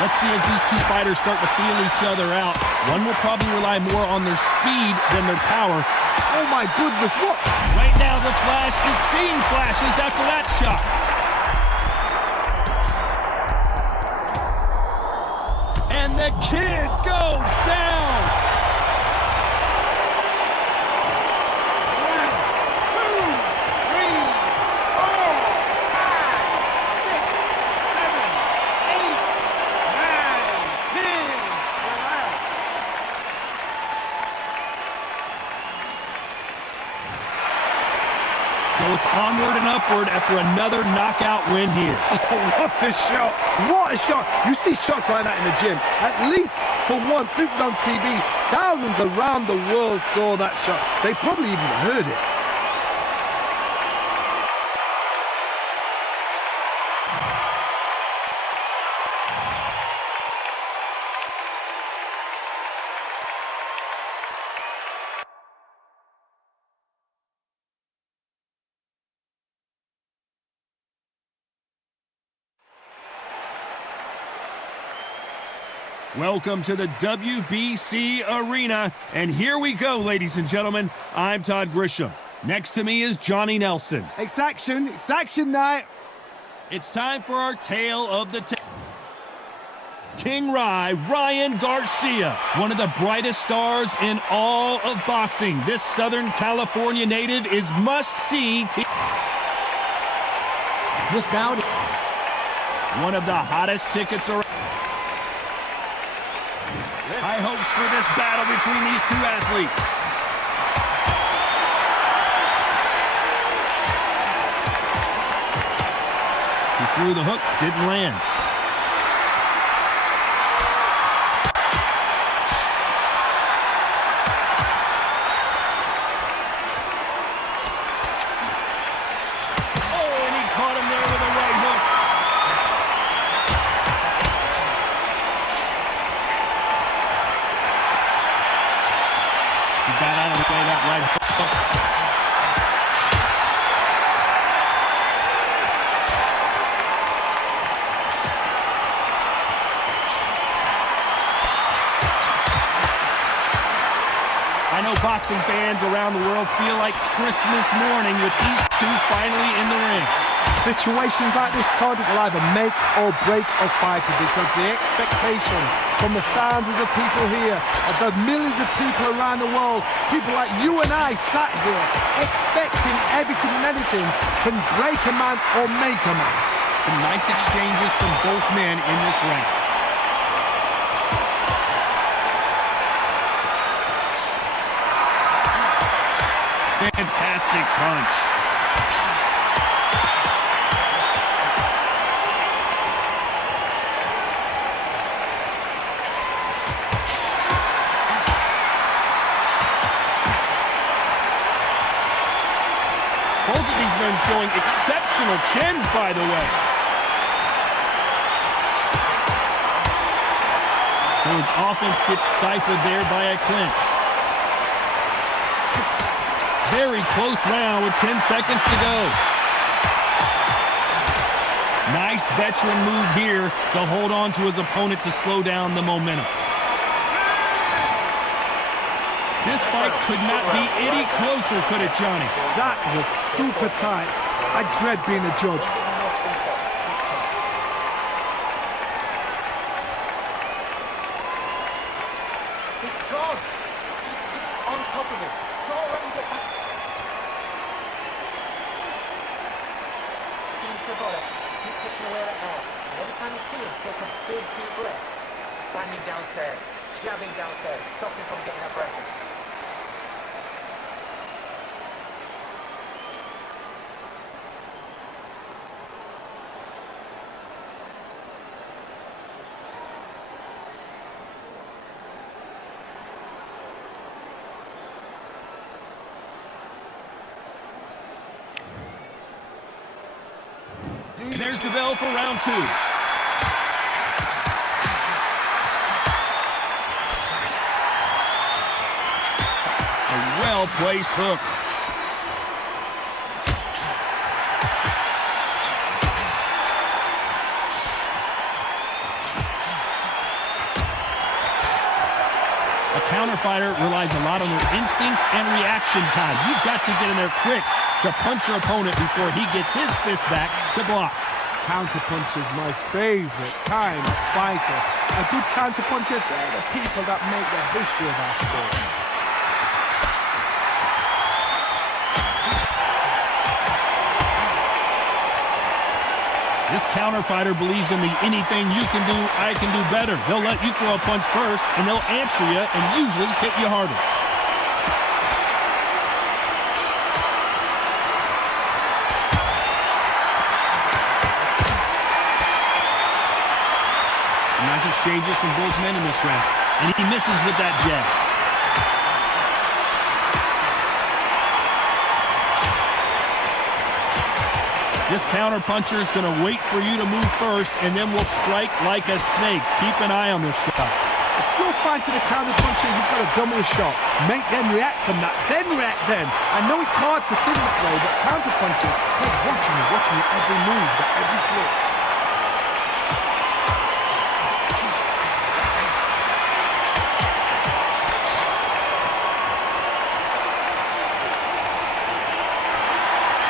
Let's see as these two fighters start to feel each other out. One will probably rely more on their speed than their power. Oh my goodness, what? Right now the Flash is seeing flashes after that shot. And the kid goes down. and upward after another knockout win here. Oh, what a shot! What a shot! You see shots like that in the gym. At least for once, this is on TV. Thousands around the world saw that shot. They probably even heard it. Welcome to the WBC Arena, and here we go, ladies and gentlemen. I'm Todd Grisham. Next to me is Johnny Nelson. It's action night. It's time for our tale of the tape. King Ryan Garcia, one of the brightest stars in all of boxing. This Southern California native is must-see. This bout, One of the hottest tickets around. High hopes for this battle between these two athletes. He threw the hook, didn't land. Oh, and he caught him there with a right hook. He got out of the way that right hook. I know boxing fans around the world feel like Christmas morning with these two finally in the ring. Situations like this, Todd, will either make or break a fighter because the expectation from the thousands of people here, of the millions of people around the world, people like you and I sat here expecting everything and anything can break a man or make a man. Some nice exchanges from both men in this round. Fantastic punch. Both of these men showing exceptional chins, by the way. So his offense gets stifled there by a clinch. Very close round with 10 seconds to go. Nice veteran move here to hold on to his opponent to slow down the momentum. This fight could not be any closer, could it, Johnny? That was super tight. I dread being a judge. He's gone. Just keep on top of him. Don't let him get back. Keep the ball. Keep taking away that air. And every time you see him, take a big deep breath. Banging downstairs. Jabbing downstairs. Stop him from getting a breath. There's the bell for round two. A well-placed hook. A counterfighter relies a lot on their instincts and reaction time. You've got to get in there quick to punch your opponent before he gets his fist back to block. Counterpuncher's my favorite kind of fighter. A good counterpuncher, they're the people that make the history of our sport. This counterfighter believes in the anything you can do, I can do better. They'll let you throw a punch first, and they'll answer you and usually hit you harder. Nice exchanges from both men in this round. And he misses with that jab. This counter-puncher is going to wait for you to move first, and then will strike like a snake. Keep an eye on this guy. If you're fighting a counter-puncher, you've got to double a shot. Make them react from that, then react then. I know it's hard to think that way, but counter-punchers, they're watching your every move, every flip.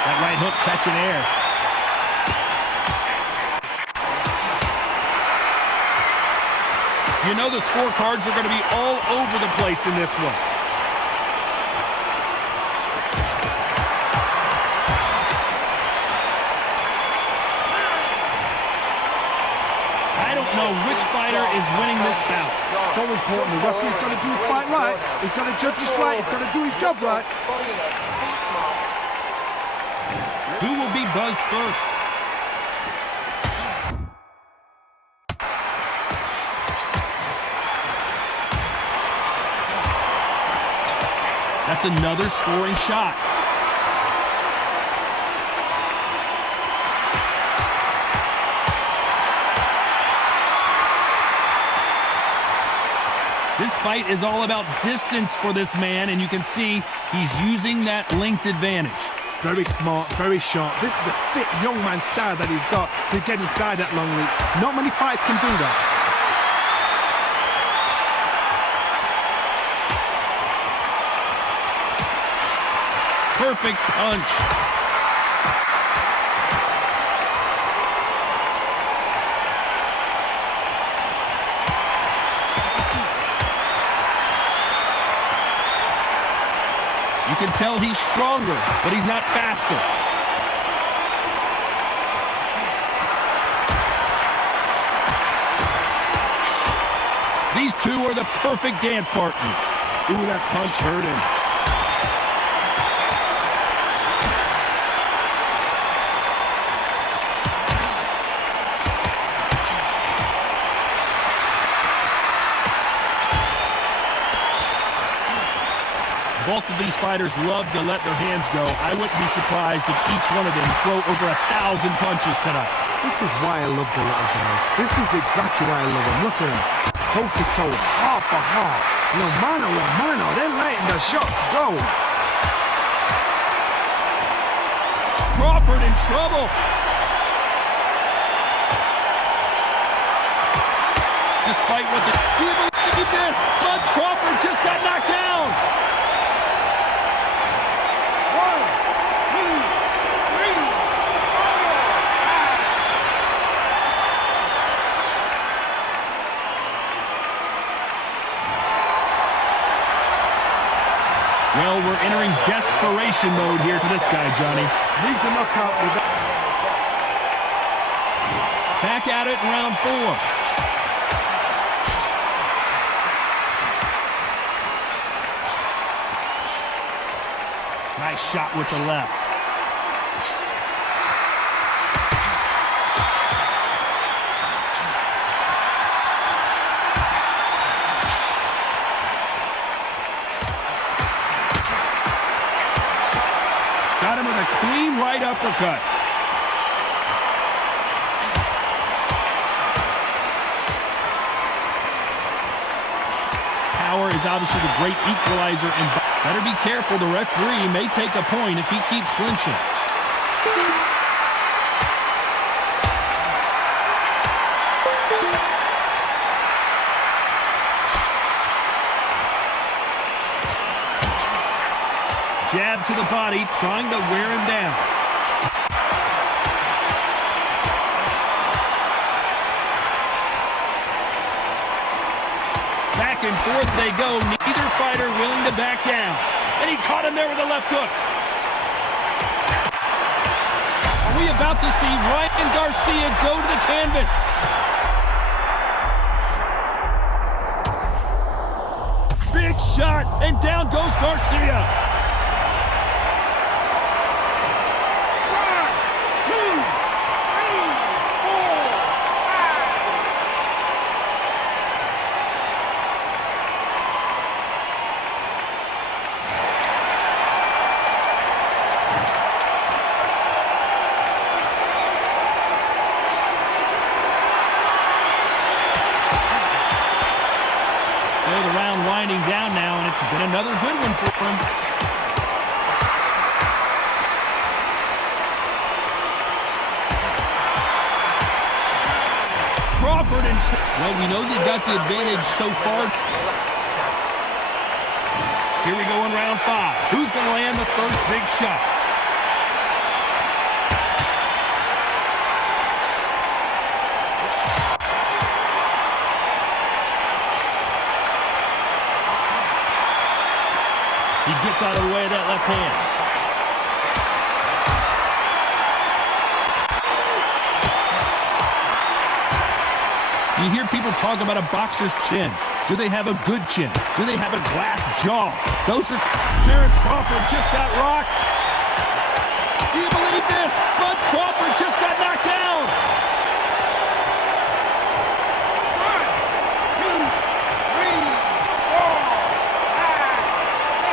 That right hook catching air. You know the scorecards are going to be all over the place in this one. I don't know which fighter is winning this bout. So important. The referee's got to do his fight right. He's got to judge this right. He's got to do his job right. Who will be buzzed first? That's another scoring shot. This fight is all about distance for this man, and you can see he's using that length advantage. Very smart, very sharp. This is a fit young man style that he's got to get inside that long reach. Not many fighters can do that. Perfect punch. You can tell he's stronger, but he's not faster. These two are the perfect dance partners. Ooh, that punch hurt him. Both of these fighters love to let their hands go. I wouldn't be surprised if each one of them throw over 1,000 punches tonight. This is why I love the little guys. This is exactly why I love them. Look at them. Toe to toe, heart for heart. You know, mano a mano. They're letting the shots go. Crawford in trouble. Despite what the... Do you believe this? Bud Crawford just got knocked down. Well, we're entering desperation mode here for this guy, Johnny. Leaves a knockout with that. Back at it in round 4. Nice shot with the left. Got him with a clean right uppercut. Power is obviously the great equalizer, and better be careful. The referee may take a point if he keeps clinching. Jab to the body, trying to wear him down. Back and forth they go, neither fighter willing to back down. And he caught him there with a left hook. Are we about to see Ryan Garcia go to the canvas? Big shot, and down goes Garcia. winding down now, and it's been another good one for him. Crawford and... Well, we know they've got the advantage so far. Here we go in round 5. Who's going to land the first big shot? He gets out of the way of that left hand. You hear people talk about a boxer's chin. Do they have a good chin? Do they have a glass jaw? Those are... Terrence Crawford just got rocked. Do you believe this? Bud Crawford just got knocked down. 1, 2, 3, 4, 5, 6.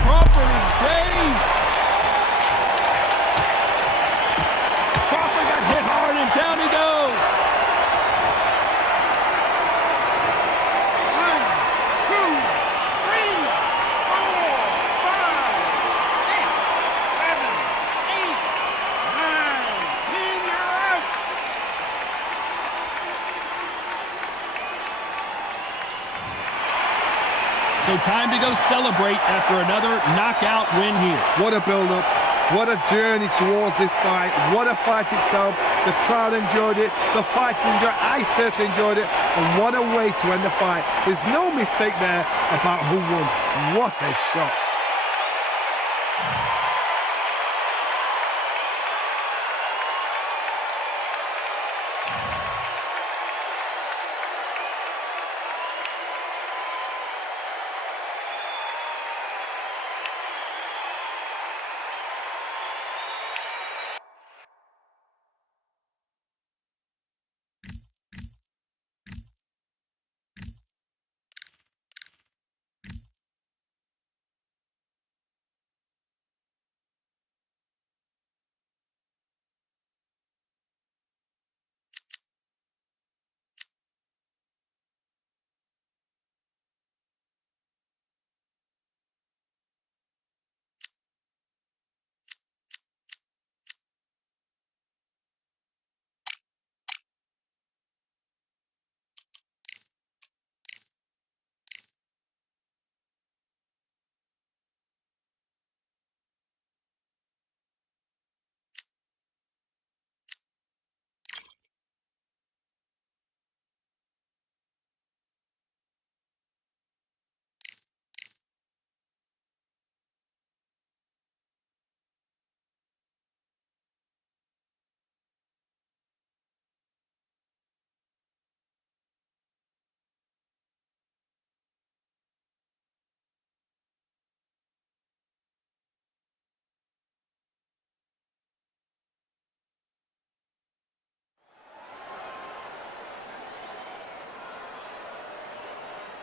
Crawford is dazed. Crawford got hit hard and down he goes. 1, 2, 3, 4, 5, 6, 7, 8, 9, 10. You're out. So time to go celebrate after another knockout win here. What a build-up. What a journey towards this fight. What a fight itself. The crowd enjoyed it. The fighters enjoyed it. I certainly enjoyed it. And what a way to end the fight. There's no mistake there about who won. What a shot.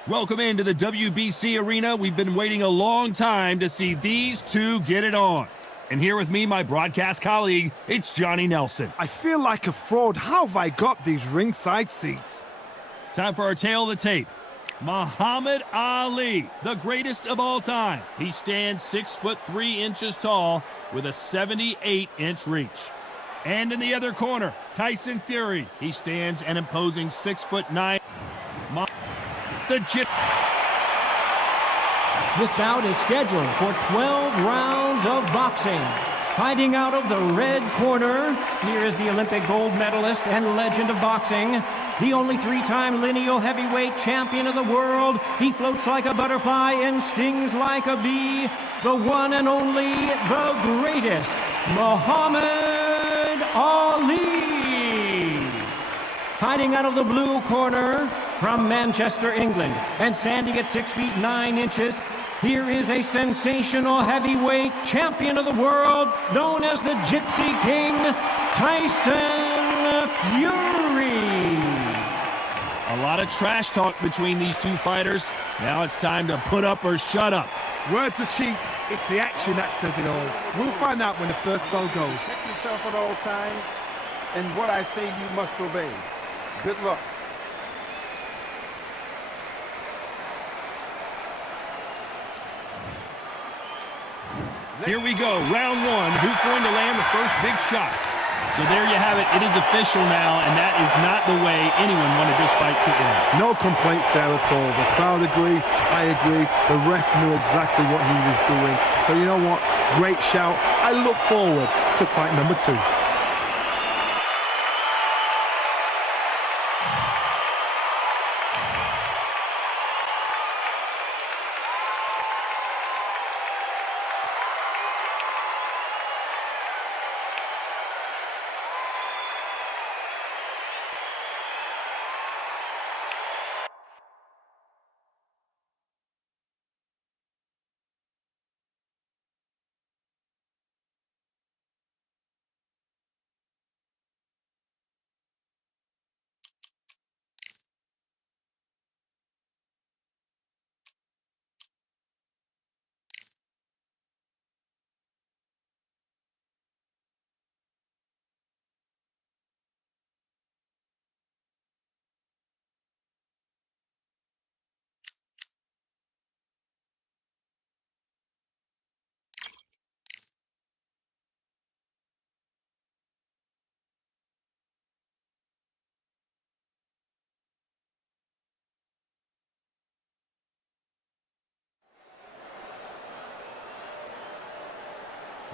Welcome into the WBC arena. We've been waiting a long time to see these two get it on. And here with me, my broadcast colleague, it's Johnny Nelson. I feel like a fraud. How have I got these ringside seats? Time for our tail of the tape. Muhammad Ali, the greatest of all time. He stands 6'3" tall with a 78-inch reach. And in the other corner, Tyson Fury. He stands an imposing 6'9". This bout is scheduled for 12 rounds of boxing. Fighting out of the red corner, here is the Olympic gold medalist and legend of boxing, the only 3-time lineal heavyweight champion of the world. He floats like a butterfly and stings like a bee. The one and only, the greatest, Muhammad Ali. Fighting out of the blue corner, from Manchester, England, and standing at 6'9", here is a sensational heavyweight champion of the world, known as the Gypsy King, Tyson Fury. A lot of trash talk between these two fighters. Now it's time to put up or shut up. Words are cheap. It's the action that says it all. We'll find out when the first bell goes. Check yourself at all times, and what I say you must obey. Good luck. Here we go, round one. Who's going to land the first big shot? So there you have it. It is official now, and that is not the way anyone wanted this fight to end. No complaints there at all. The crowd agree, I agree. The ref knew exactly what he was doing. So you know what? Great shout. I look forward to fight number two.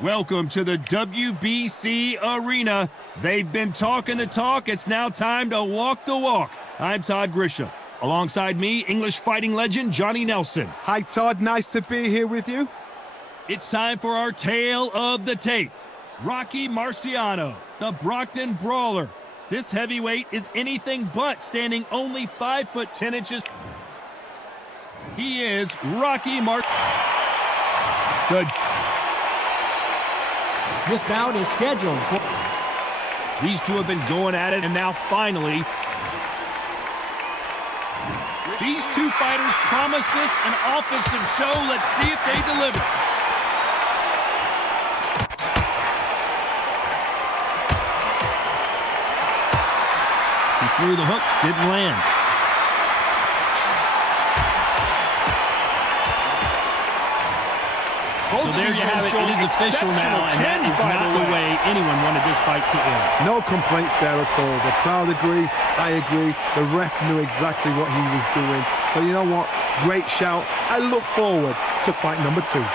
Welcome to the WBC Arena. They've been talking the talk. It's now time to walk the walk. I'm Todd Grisham. Alongside me, English fighting legend Johnny Nelson. Hi, Todd. Nice to be here with you. It's time for our tale of the tape. Rocky Marciano, the Brockton Brawler. This heavyweight is anything but standing only 5 foot 10 inches. He is Rocky This bout is scheduled for... These two have been going at it, and now finally, these two fighters promised us an offensive show. Let's see if they deliver. He threw the hook, didn't land. So there you have it. It is official now, and that is not the way anyone wanted this fight to end. No complaints there at all. The crowd agree, I agree. The ref knew exactly what he was doing. So you know what? Great shout. I look forward to fight number two.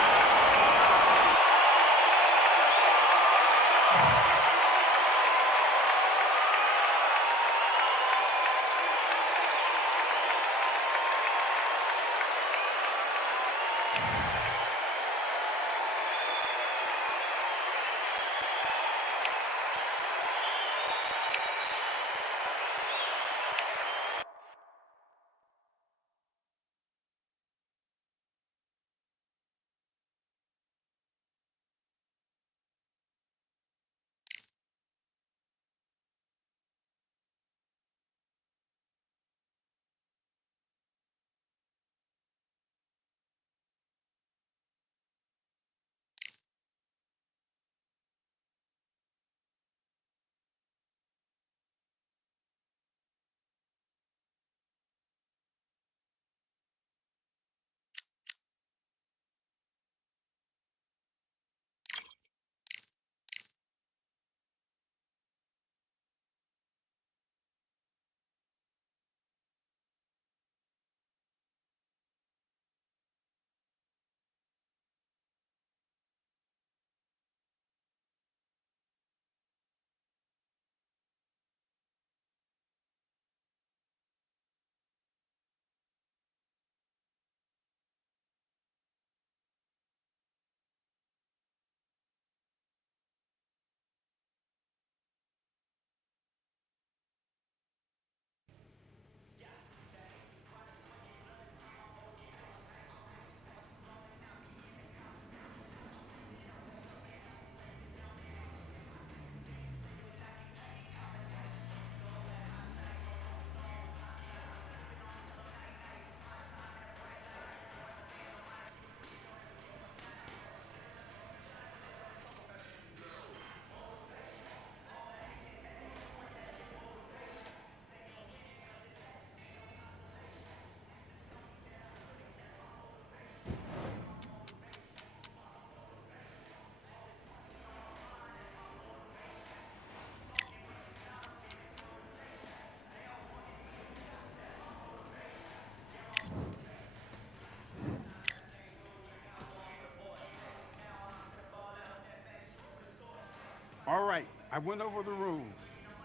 I went over the rules.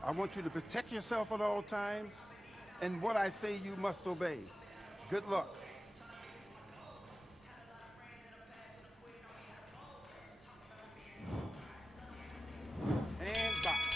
I want you to protect yourself at all times, and what I say you must obey. Good luck. And box.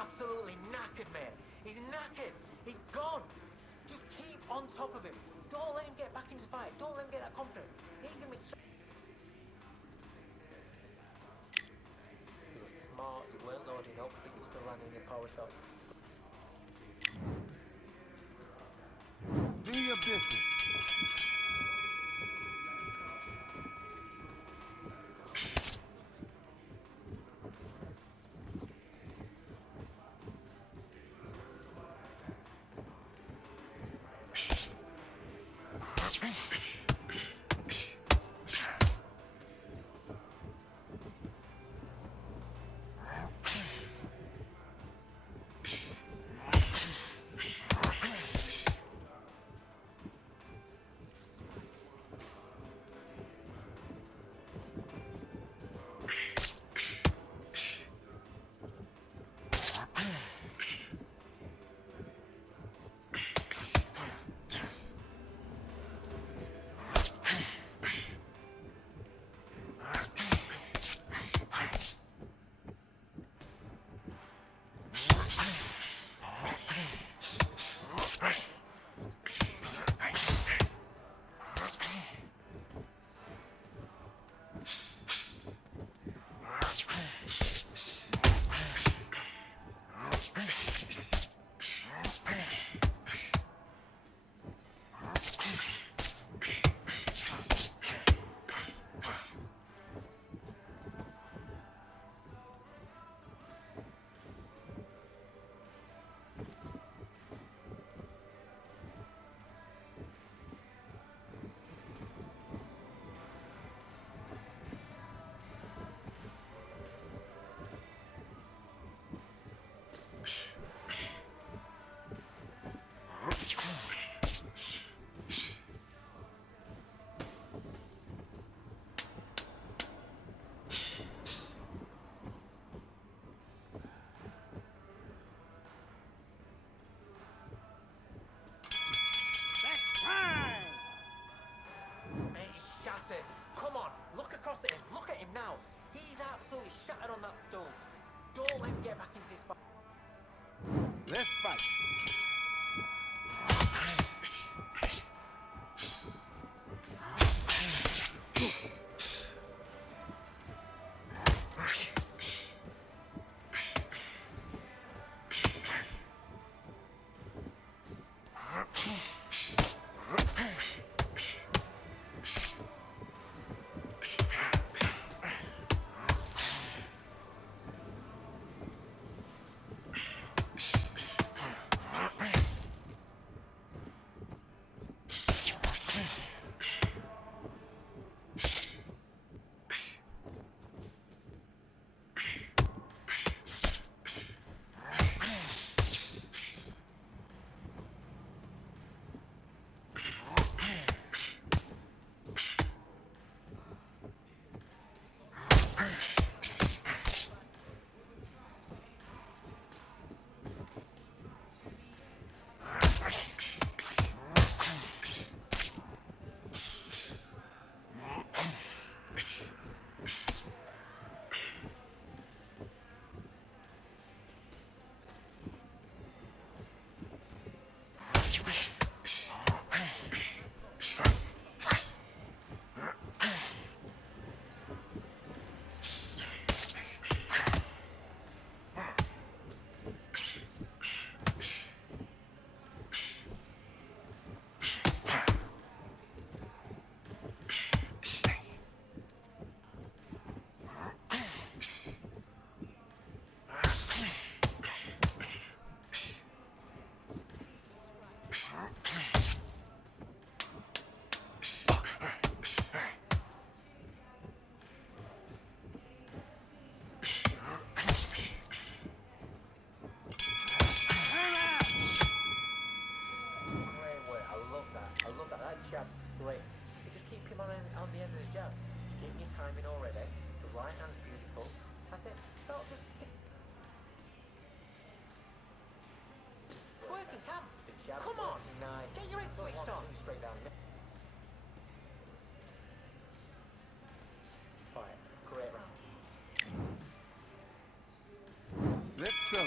Absolutely knackered, mate. He's knackered. He's gone. Just keep on top of him. Don't let him get back into the fight. Don't let him get that confidence. He's going to be... You were smart. You weren't loading up, but you were still landing your power shots. Do your business. the end of this jab. Just keep your timing already. The right hand's beautiful. That's it. Start just stick. It's working, Cam. The jab. Come on. Nice. Get your head switched on. Straight down. Fire. Great round. Let's go.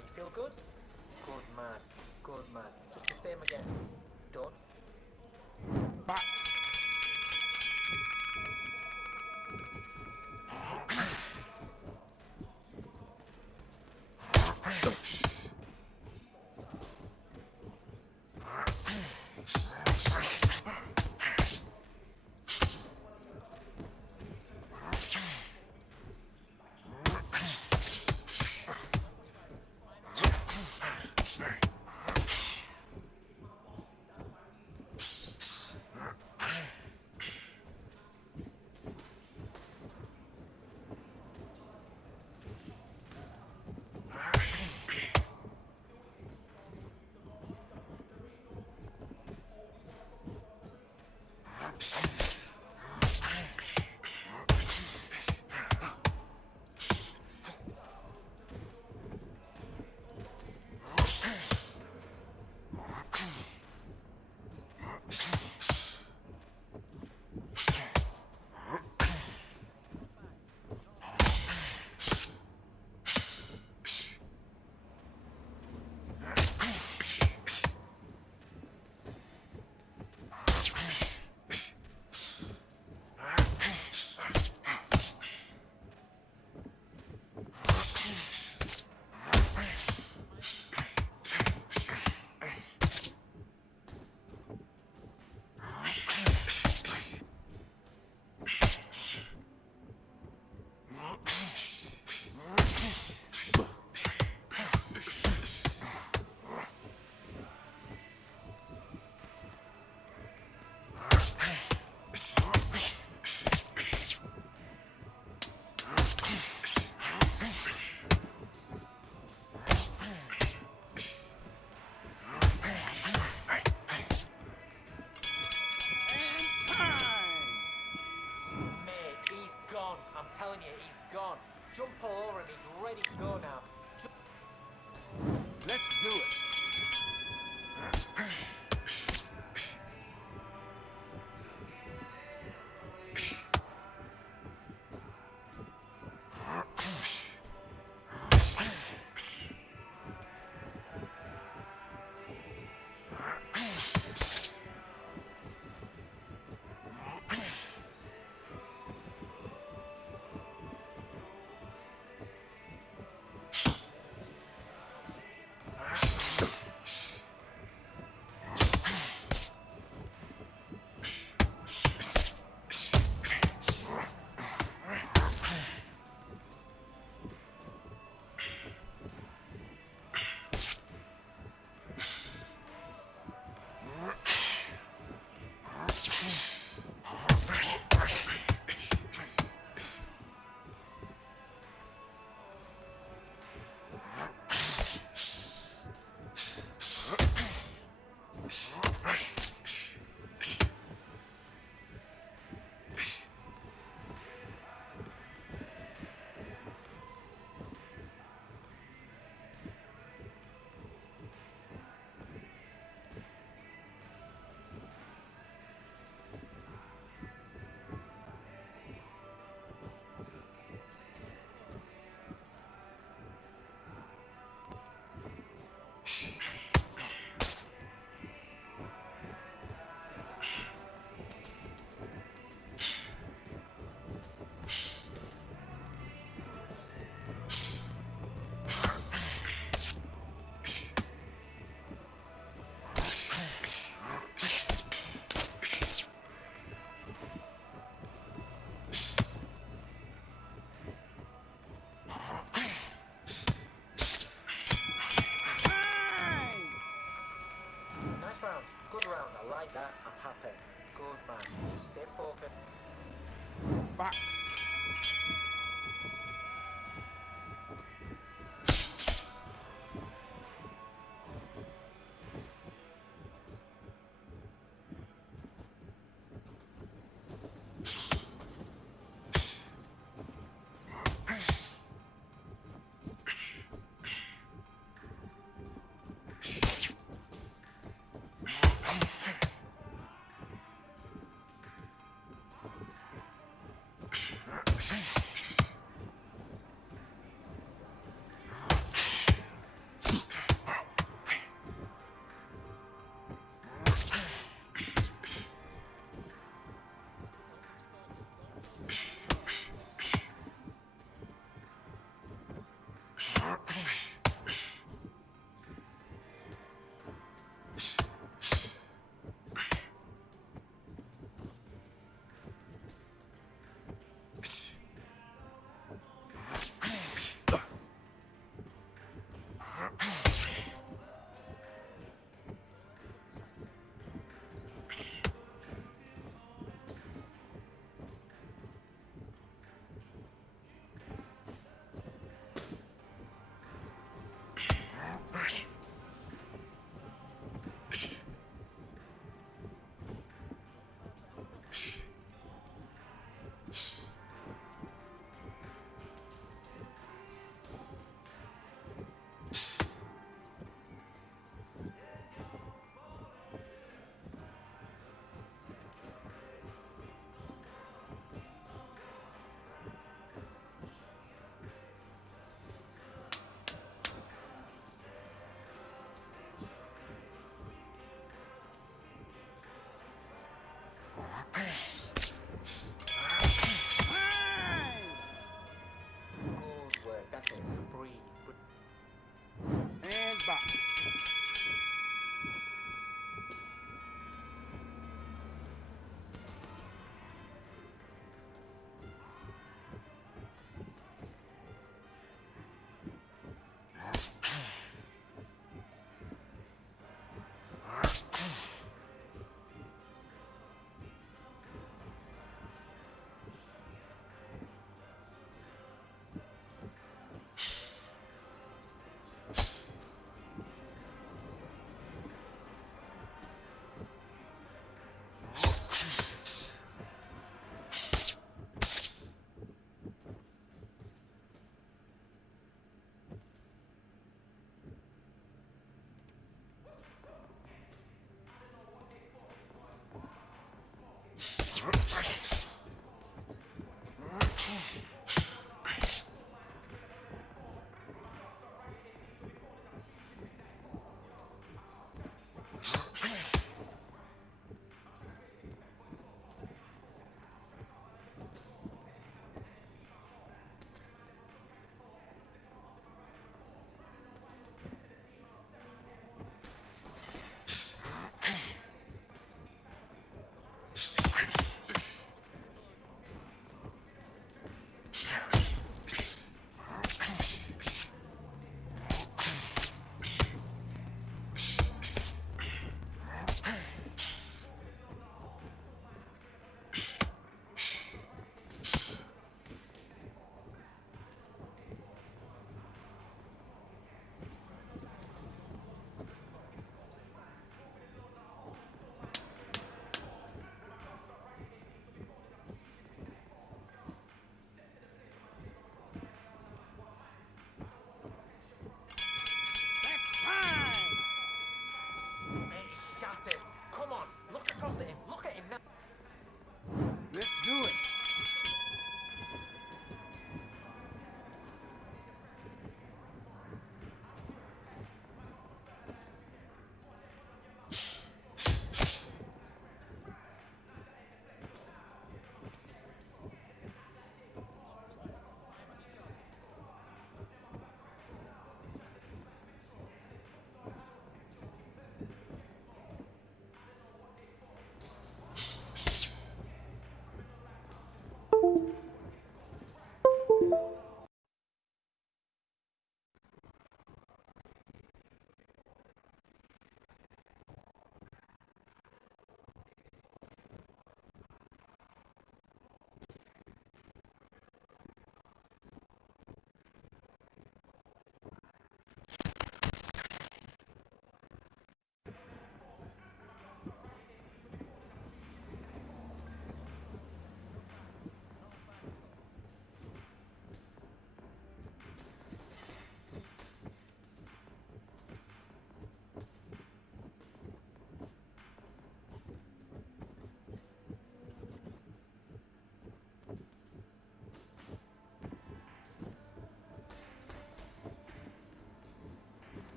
You feel good? Good man. Good man. Just the same again. Done. Back.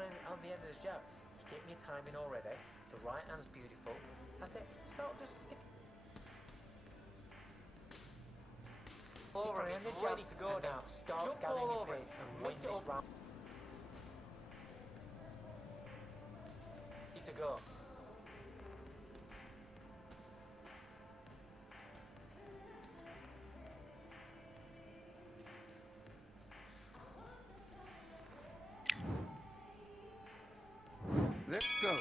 on the end of the jab. You're getting your timing already. The right hand's beautiful. That's it. Start just stick. Over and the ready to go now. Start gathering your pace and win this round. It's a go. Let's go.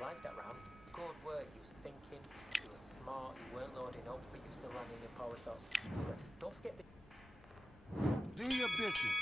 Like that round. Good work. You was thinking, you were smart, you weren't loading up, but you still landing your power shots. Don't forget the... Do your business.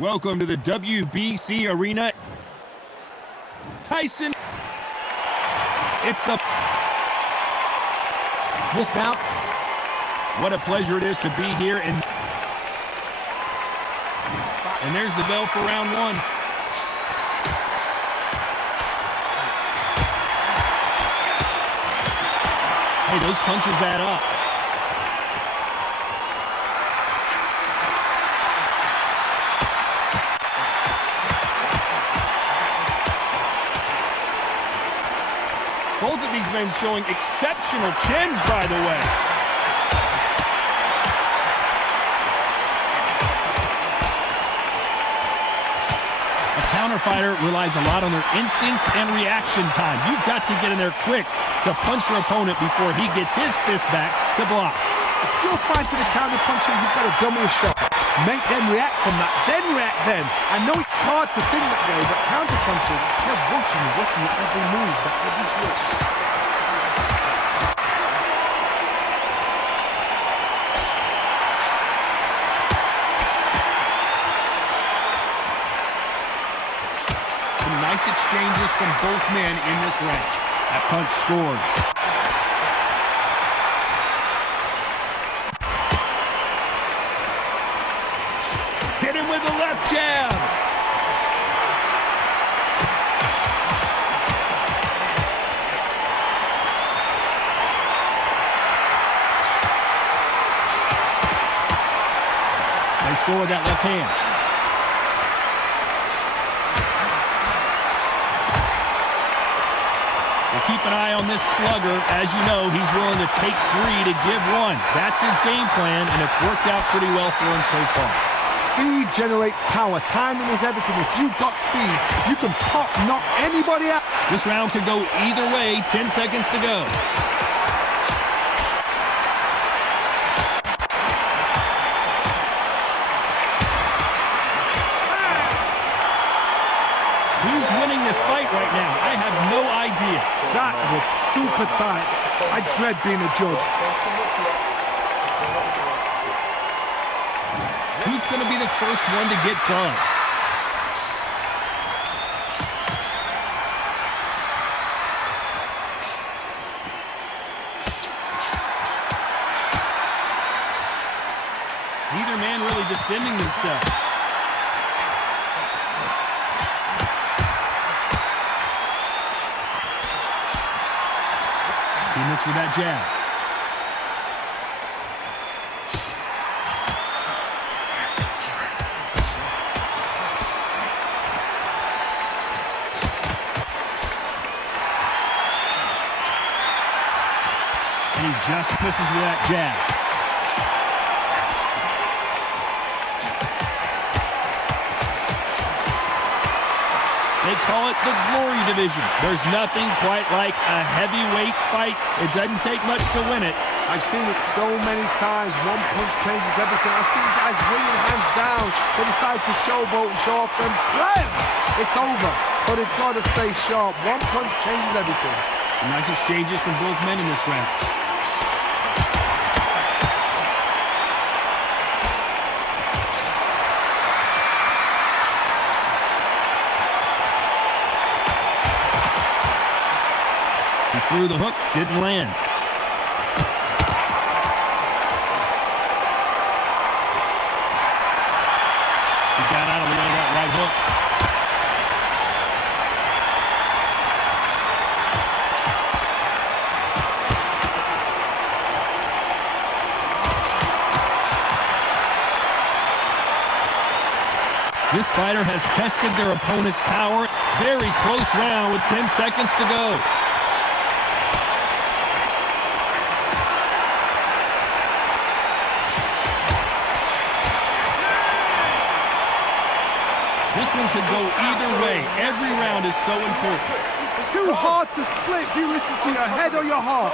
Welcome to the WBC Arena. Tyson. It's the... This bout. What a pleasure it is to be here. And there's the bell for round one. Hey, those punches add up. Both of these men showing exceptional chins, by the way. A counter fighter relies a lot on their instincts and reaction time. You've got to get in there quick to punch your opponent before he gets his fist back to block. If you're fighting a counter puncher, you've got to dummy a shot. Make them react from that, then react then. I know it's hard to think that way, but counter punchers, they're watching your every move, that every twitch. Some nice exchanges from both men in this round. That punch scores. Hit him with the left jab. They score with that left hand. We'll keep an eye on this slugger. As you know, he's willing to take 3 to give 1. That's his game plan, and it's worked out pretty well for him so far. Speed generates power. Timing is everything. If you've got speed, you can knock anybody out. This round could go either way. 10 seconds to go. Who's winning this fight right now? I have no idea. That was super tight. I dread being a judge. Who's going to be the first one to get buzzed? Neither man really defending themselves. He missed with that jab. And he just misses with that jab. They call it the glory division. There's nothing quite like a heavyweight fight. It doesn't take much to win it. I've seen it so many times. One punch changes everything. I've seen guys bringing hands down. They decide to showboat and show off them. Blam! It's over. So they've got to stay sharp. One punch changes everything. Some nice exchanges from both men in this round. He threw the hook, didn't land. He got out of the way of that right hook. This fighter has tested their opponent's power. Very close round with 10 seconds to go. This one could go either way. Every round is so important. It's too hard to split. Do you listen to your head or your heart?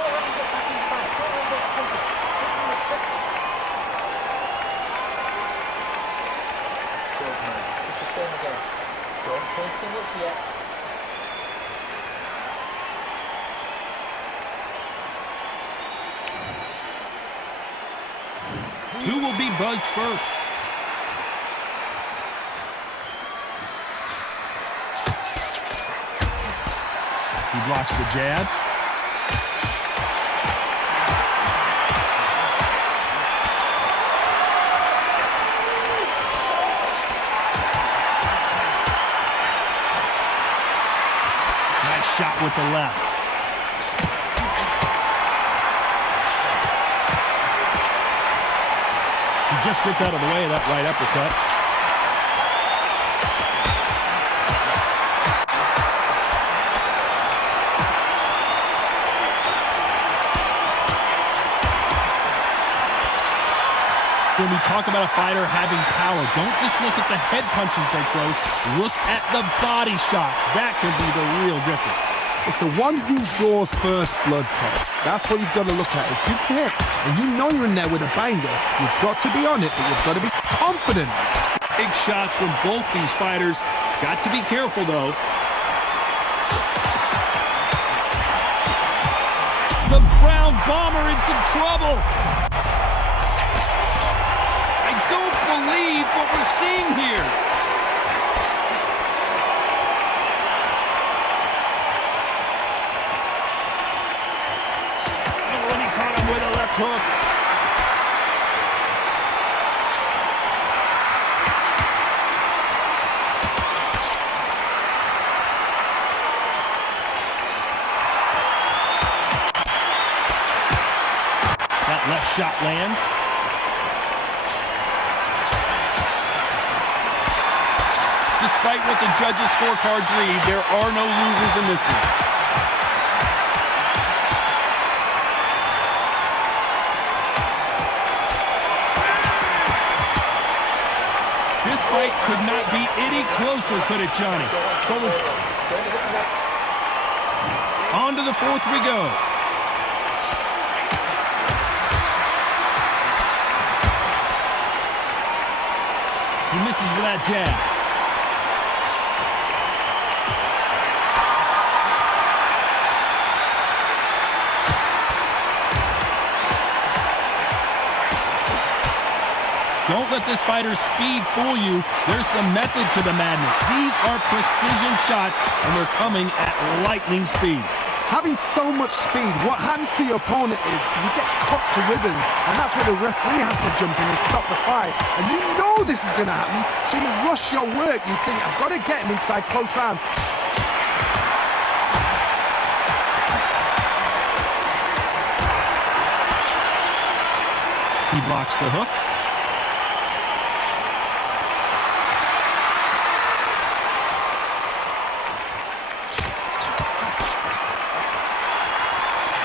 Don't change too much yet. Who will be buzzed first? He blocks the jab. Nice shot with the left. He just gets out of the way of that right uppercut. When we talk about a fighter having power, don't just look at the head punches they throw. Look at the body shots. That could be the real difference. It's the one who draws first blood, Todd. That's what you've got to look at. If you hit and you know you're in there with a banger, you've got to be on it, but you've got to be confident. Big shots from both these fighters. Got to be careful, though. The Brown Bomber in some trouble. I don't believe what we're seeing here. Oh, and he caught him with a left hook. That left shot lands. Despite what the judges' scorecards read, there are no losers in this one. This fight could not be any closer, could it, Johnny? On to the fourth we go. He misses with that jab. Don't let this fighter's speed fool you. There's some method to the madness. These are precision shots, and they're coming at lightning speed. Having so much speed, what happens to your opponent is you get cut to ribbons, and that's where the referee has to jump in and stop the fight. And you know this is going to happen, so you rush your work. You think, I've got to get him inside close rounds. He blocks the hook.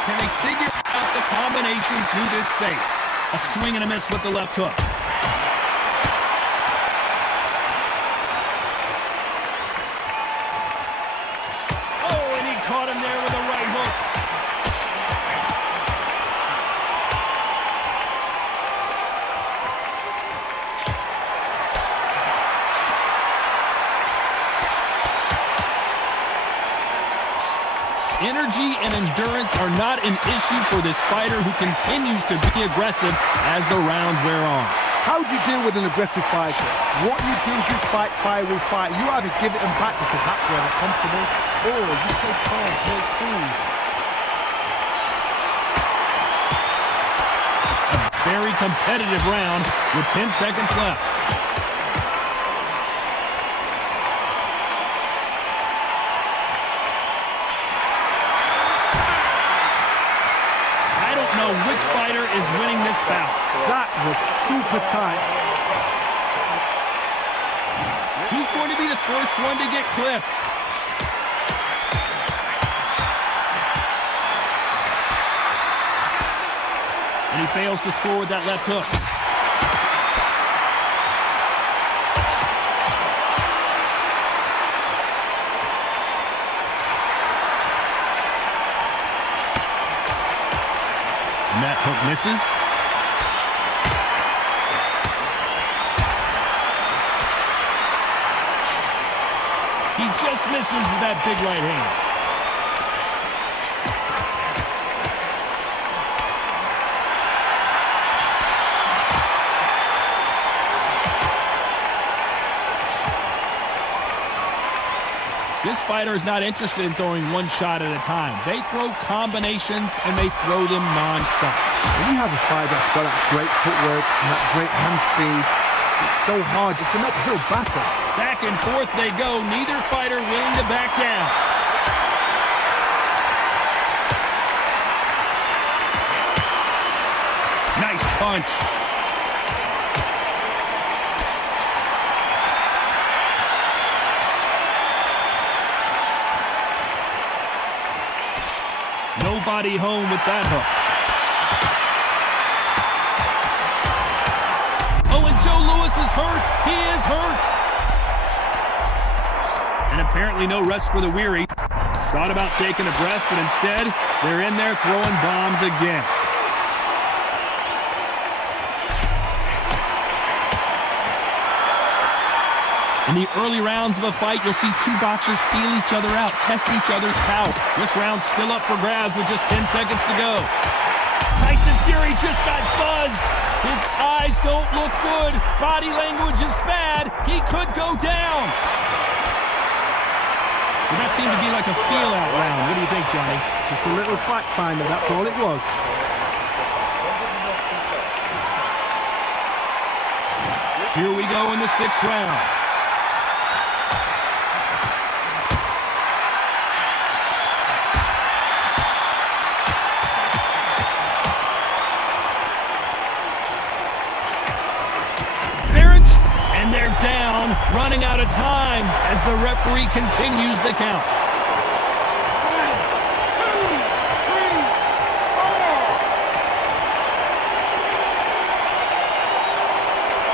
Can they figure out the combination to this safe? A swing and a miss with the left hook. Oh, and he caught him there with a right hook. Energy and endurance are not an issue for this fighter who continues to be aggressive as the rounds wear on. How do you deal with an aggressive fighter? What you do is you fight fire with fire. You either give it them back because that's where they're comfortable, or you play calm, play cool. A very competitive round with 10 seconds left. Which fighter is winning this bout? That was super tight. Who's going to be the first one to get clipped? And he fails to score with that left hook. And that hook misses. He just misses with that big right hand. This fighter is not interested in throwing one shot at a time. They throw combinations, and they throw them non-stop. When you have a fighter that's got that great footwork and that great hand speed, it's so hard. It's an uphill battle. Back and forth they go, neither fighter willing to back down. Nice punch. Nobody home with that hook. Oh, and Joe Louis is hurt. He is hurt. And apparently no rest for the weary. Thought about taking a breath, but instead, they're in there throwing bombs again. In the early rounds of a fight, you'll see two boxers feel each other out, test each other's power. This round's still up for grabs with just 10 seconds to go. Tyson Fury just got buzzed. His eyes don't look good. Body language is bad. He could go down. Well, that seemed to be like a feel-out round. What do you think, Johnny? Just a little fact finder, that's all it was. Here we go in the 6th round. And they're down, running out of time as the referee continues the count.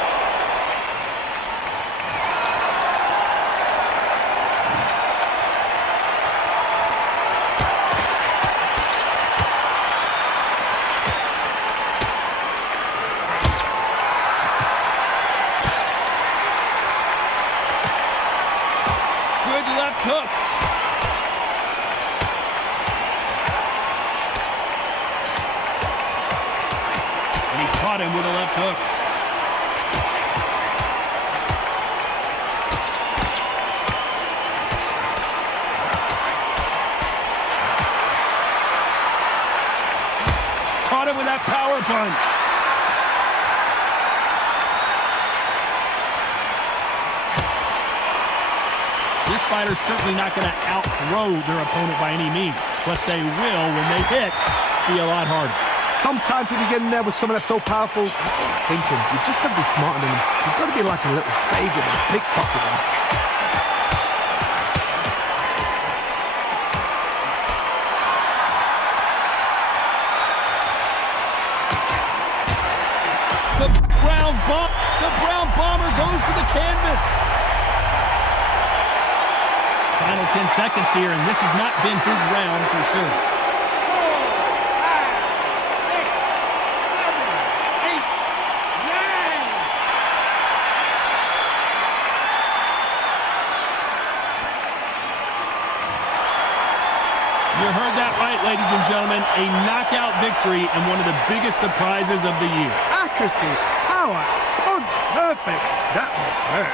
2. Left hook. And he caught him with a left hook. Caught him with that power punch. This fighter's certainly not going to out-throw their opponent by any means, but they will, when they hit, be a lot harder. Sometimes when you get in there with someone that's so powerful, that's what I'm thinking. You've just got to be smarter than them. You've got to be like a little Fagan and pickpocket them. The brown bomber goes to the canvas. Final 10 seconds here, and this has not been his round for sure. 4, 5, 6, 7, 8, 9. You heard that right, ladies and gentlemen. A knockout victory and one of the biggest surprises of the year. Accuracy, power, punch, perfect. That was her.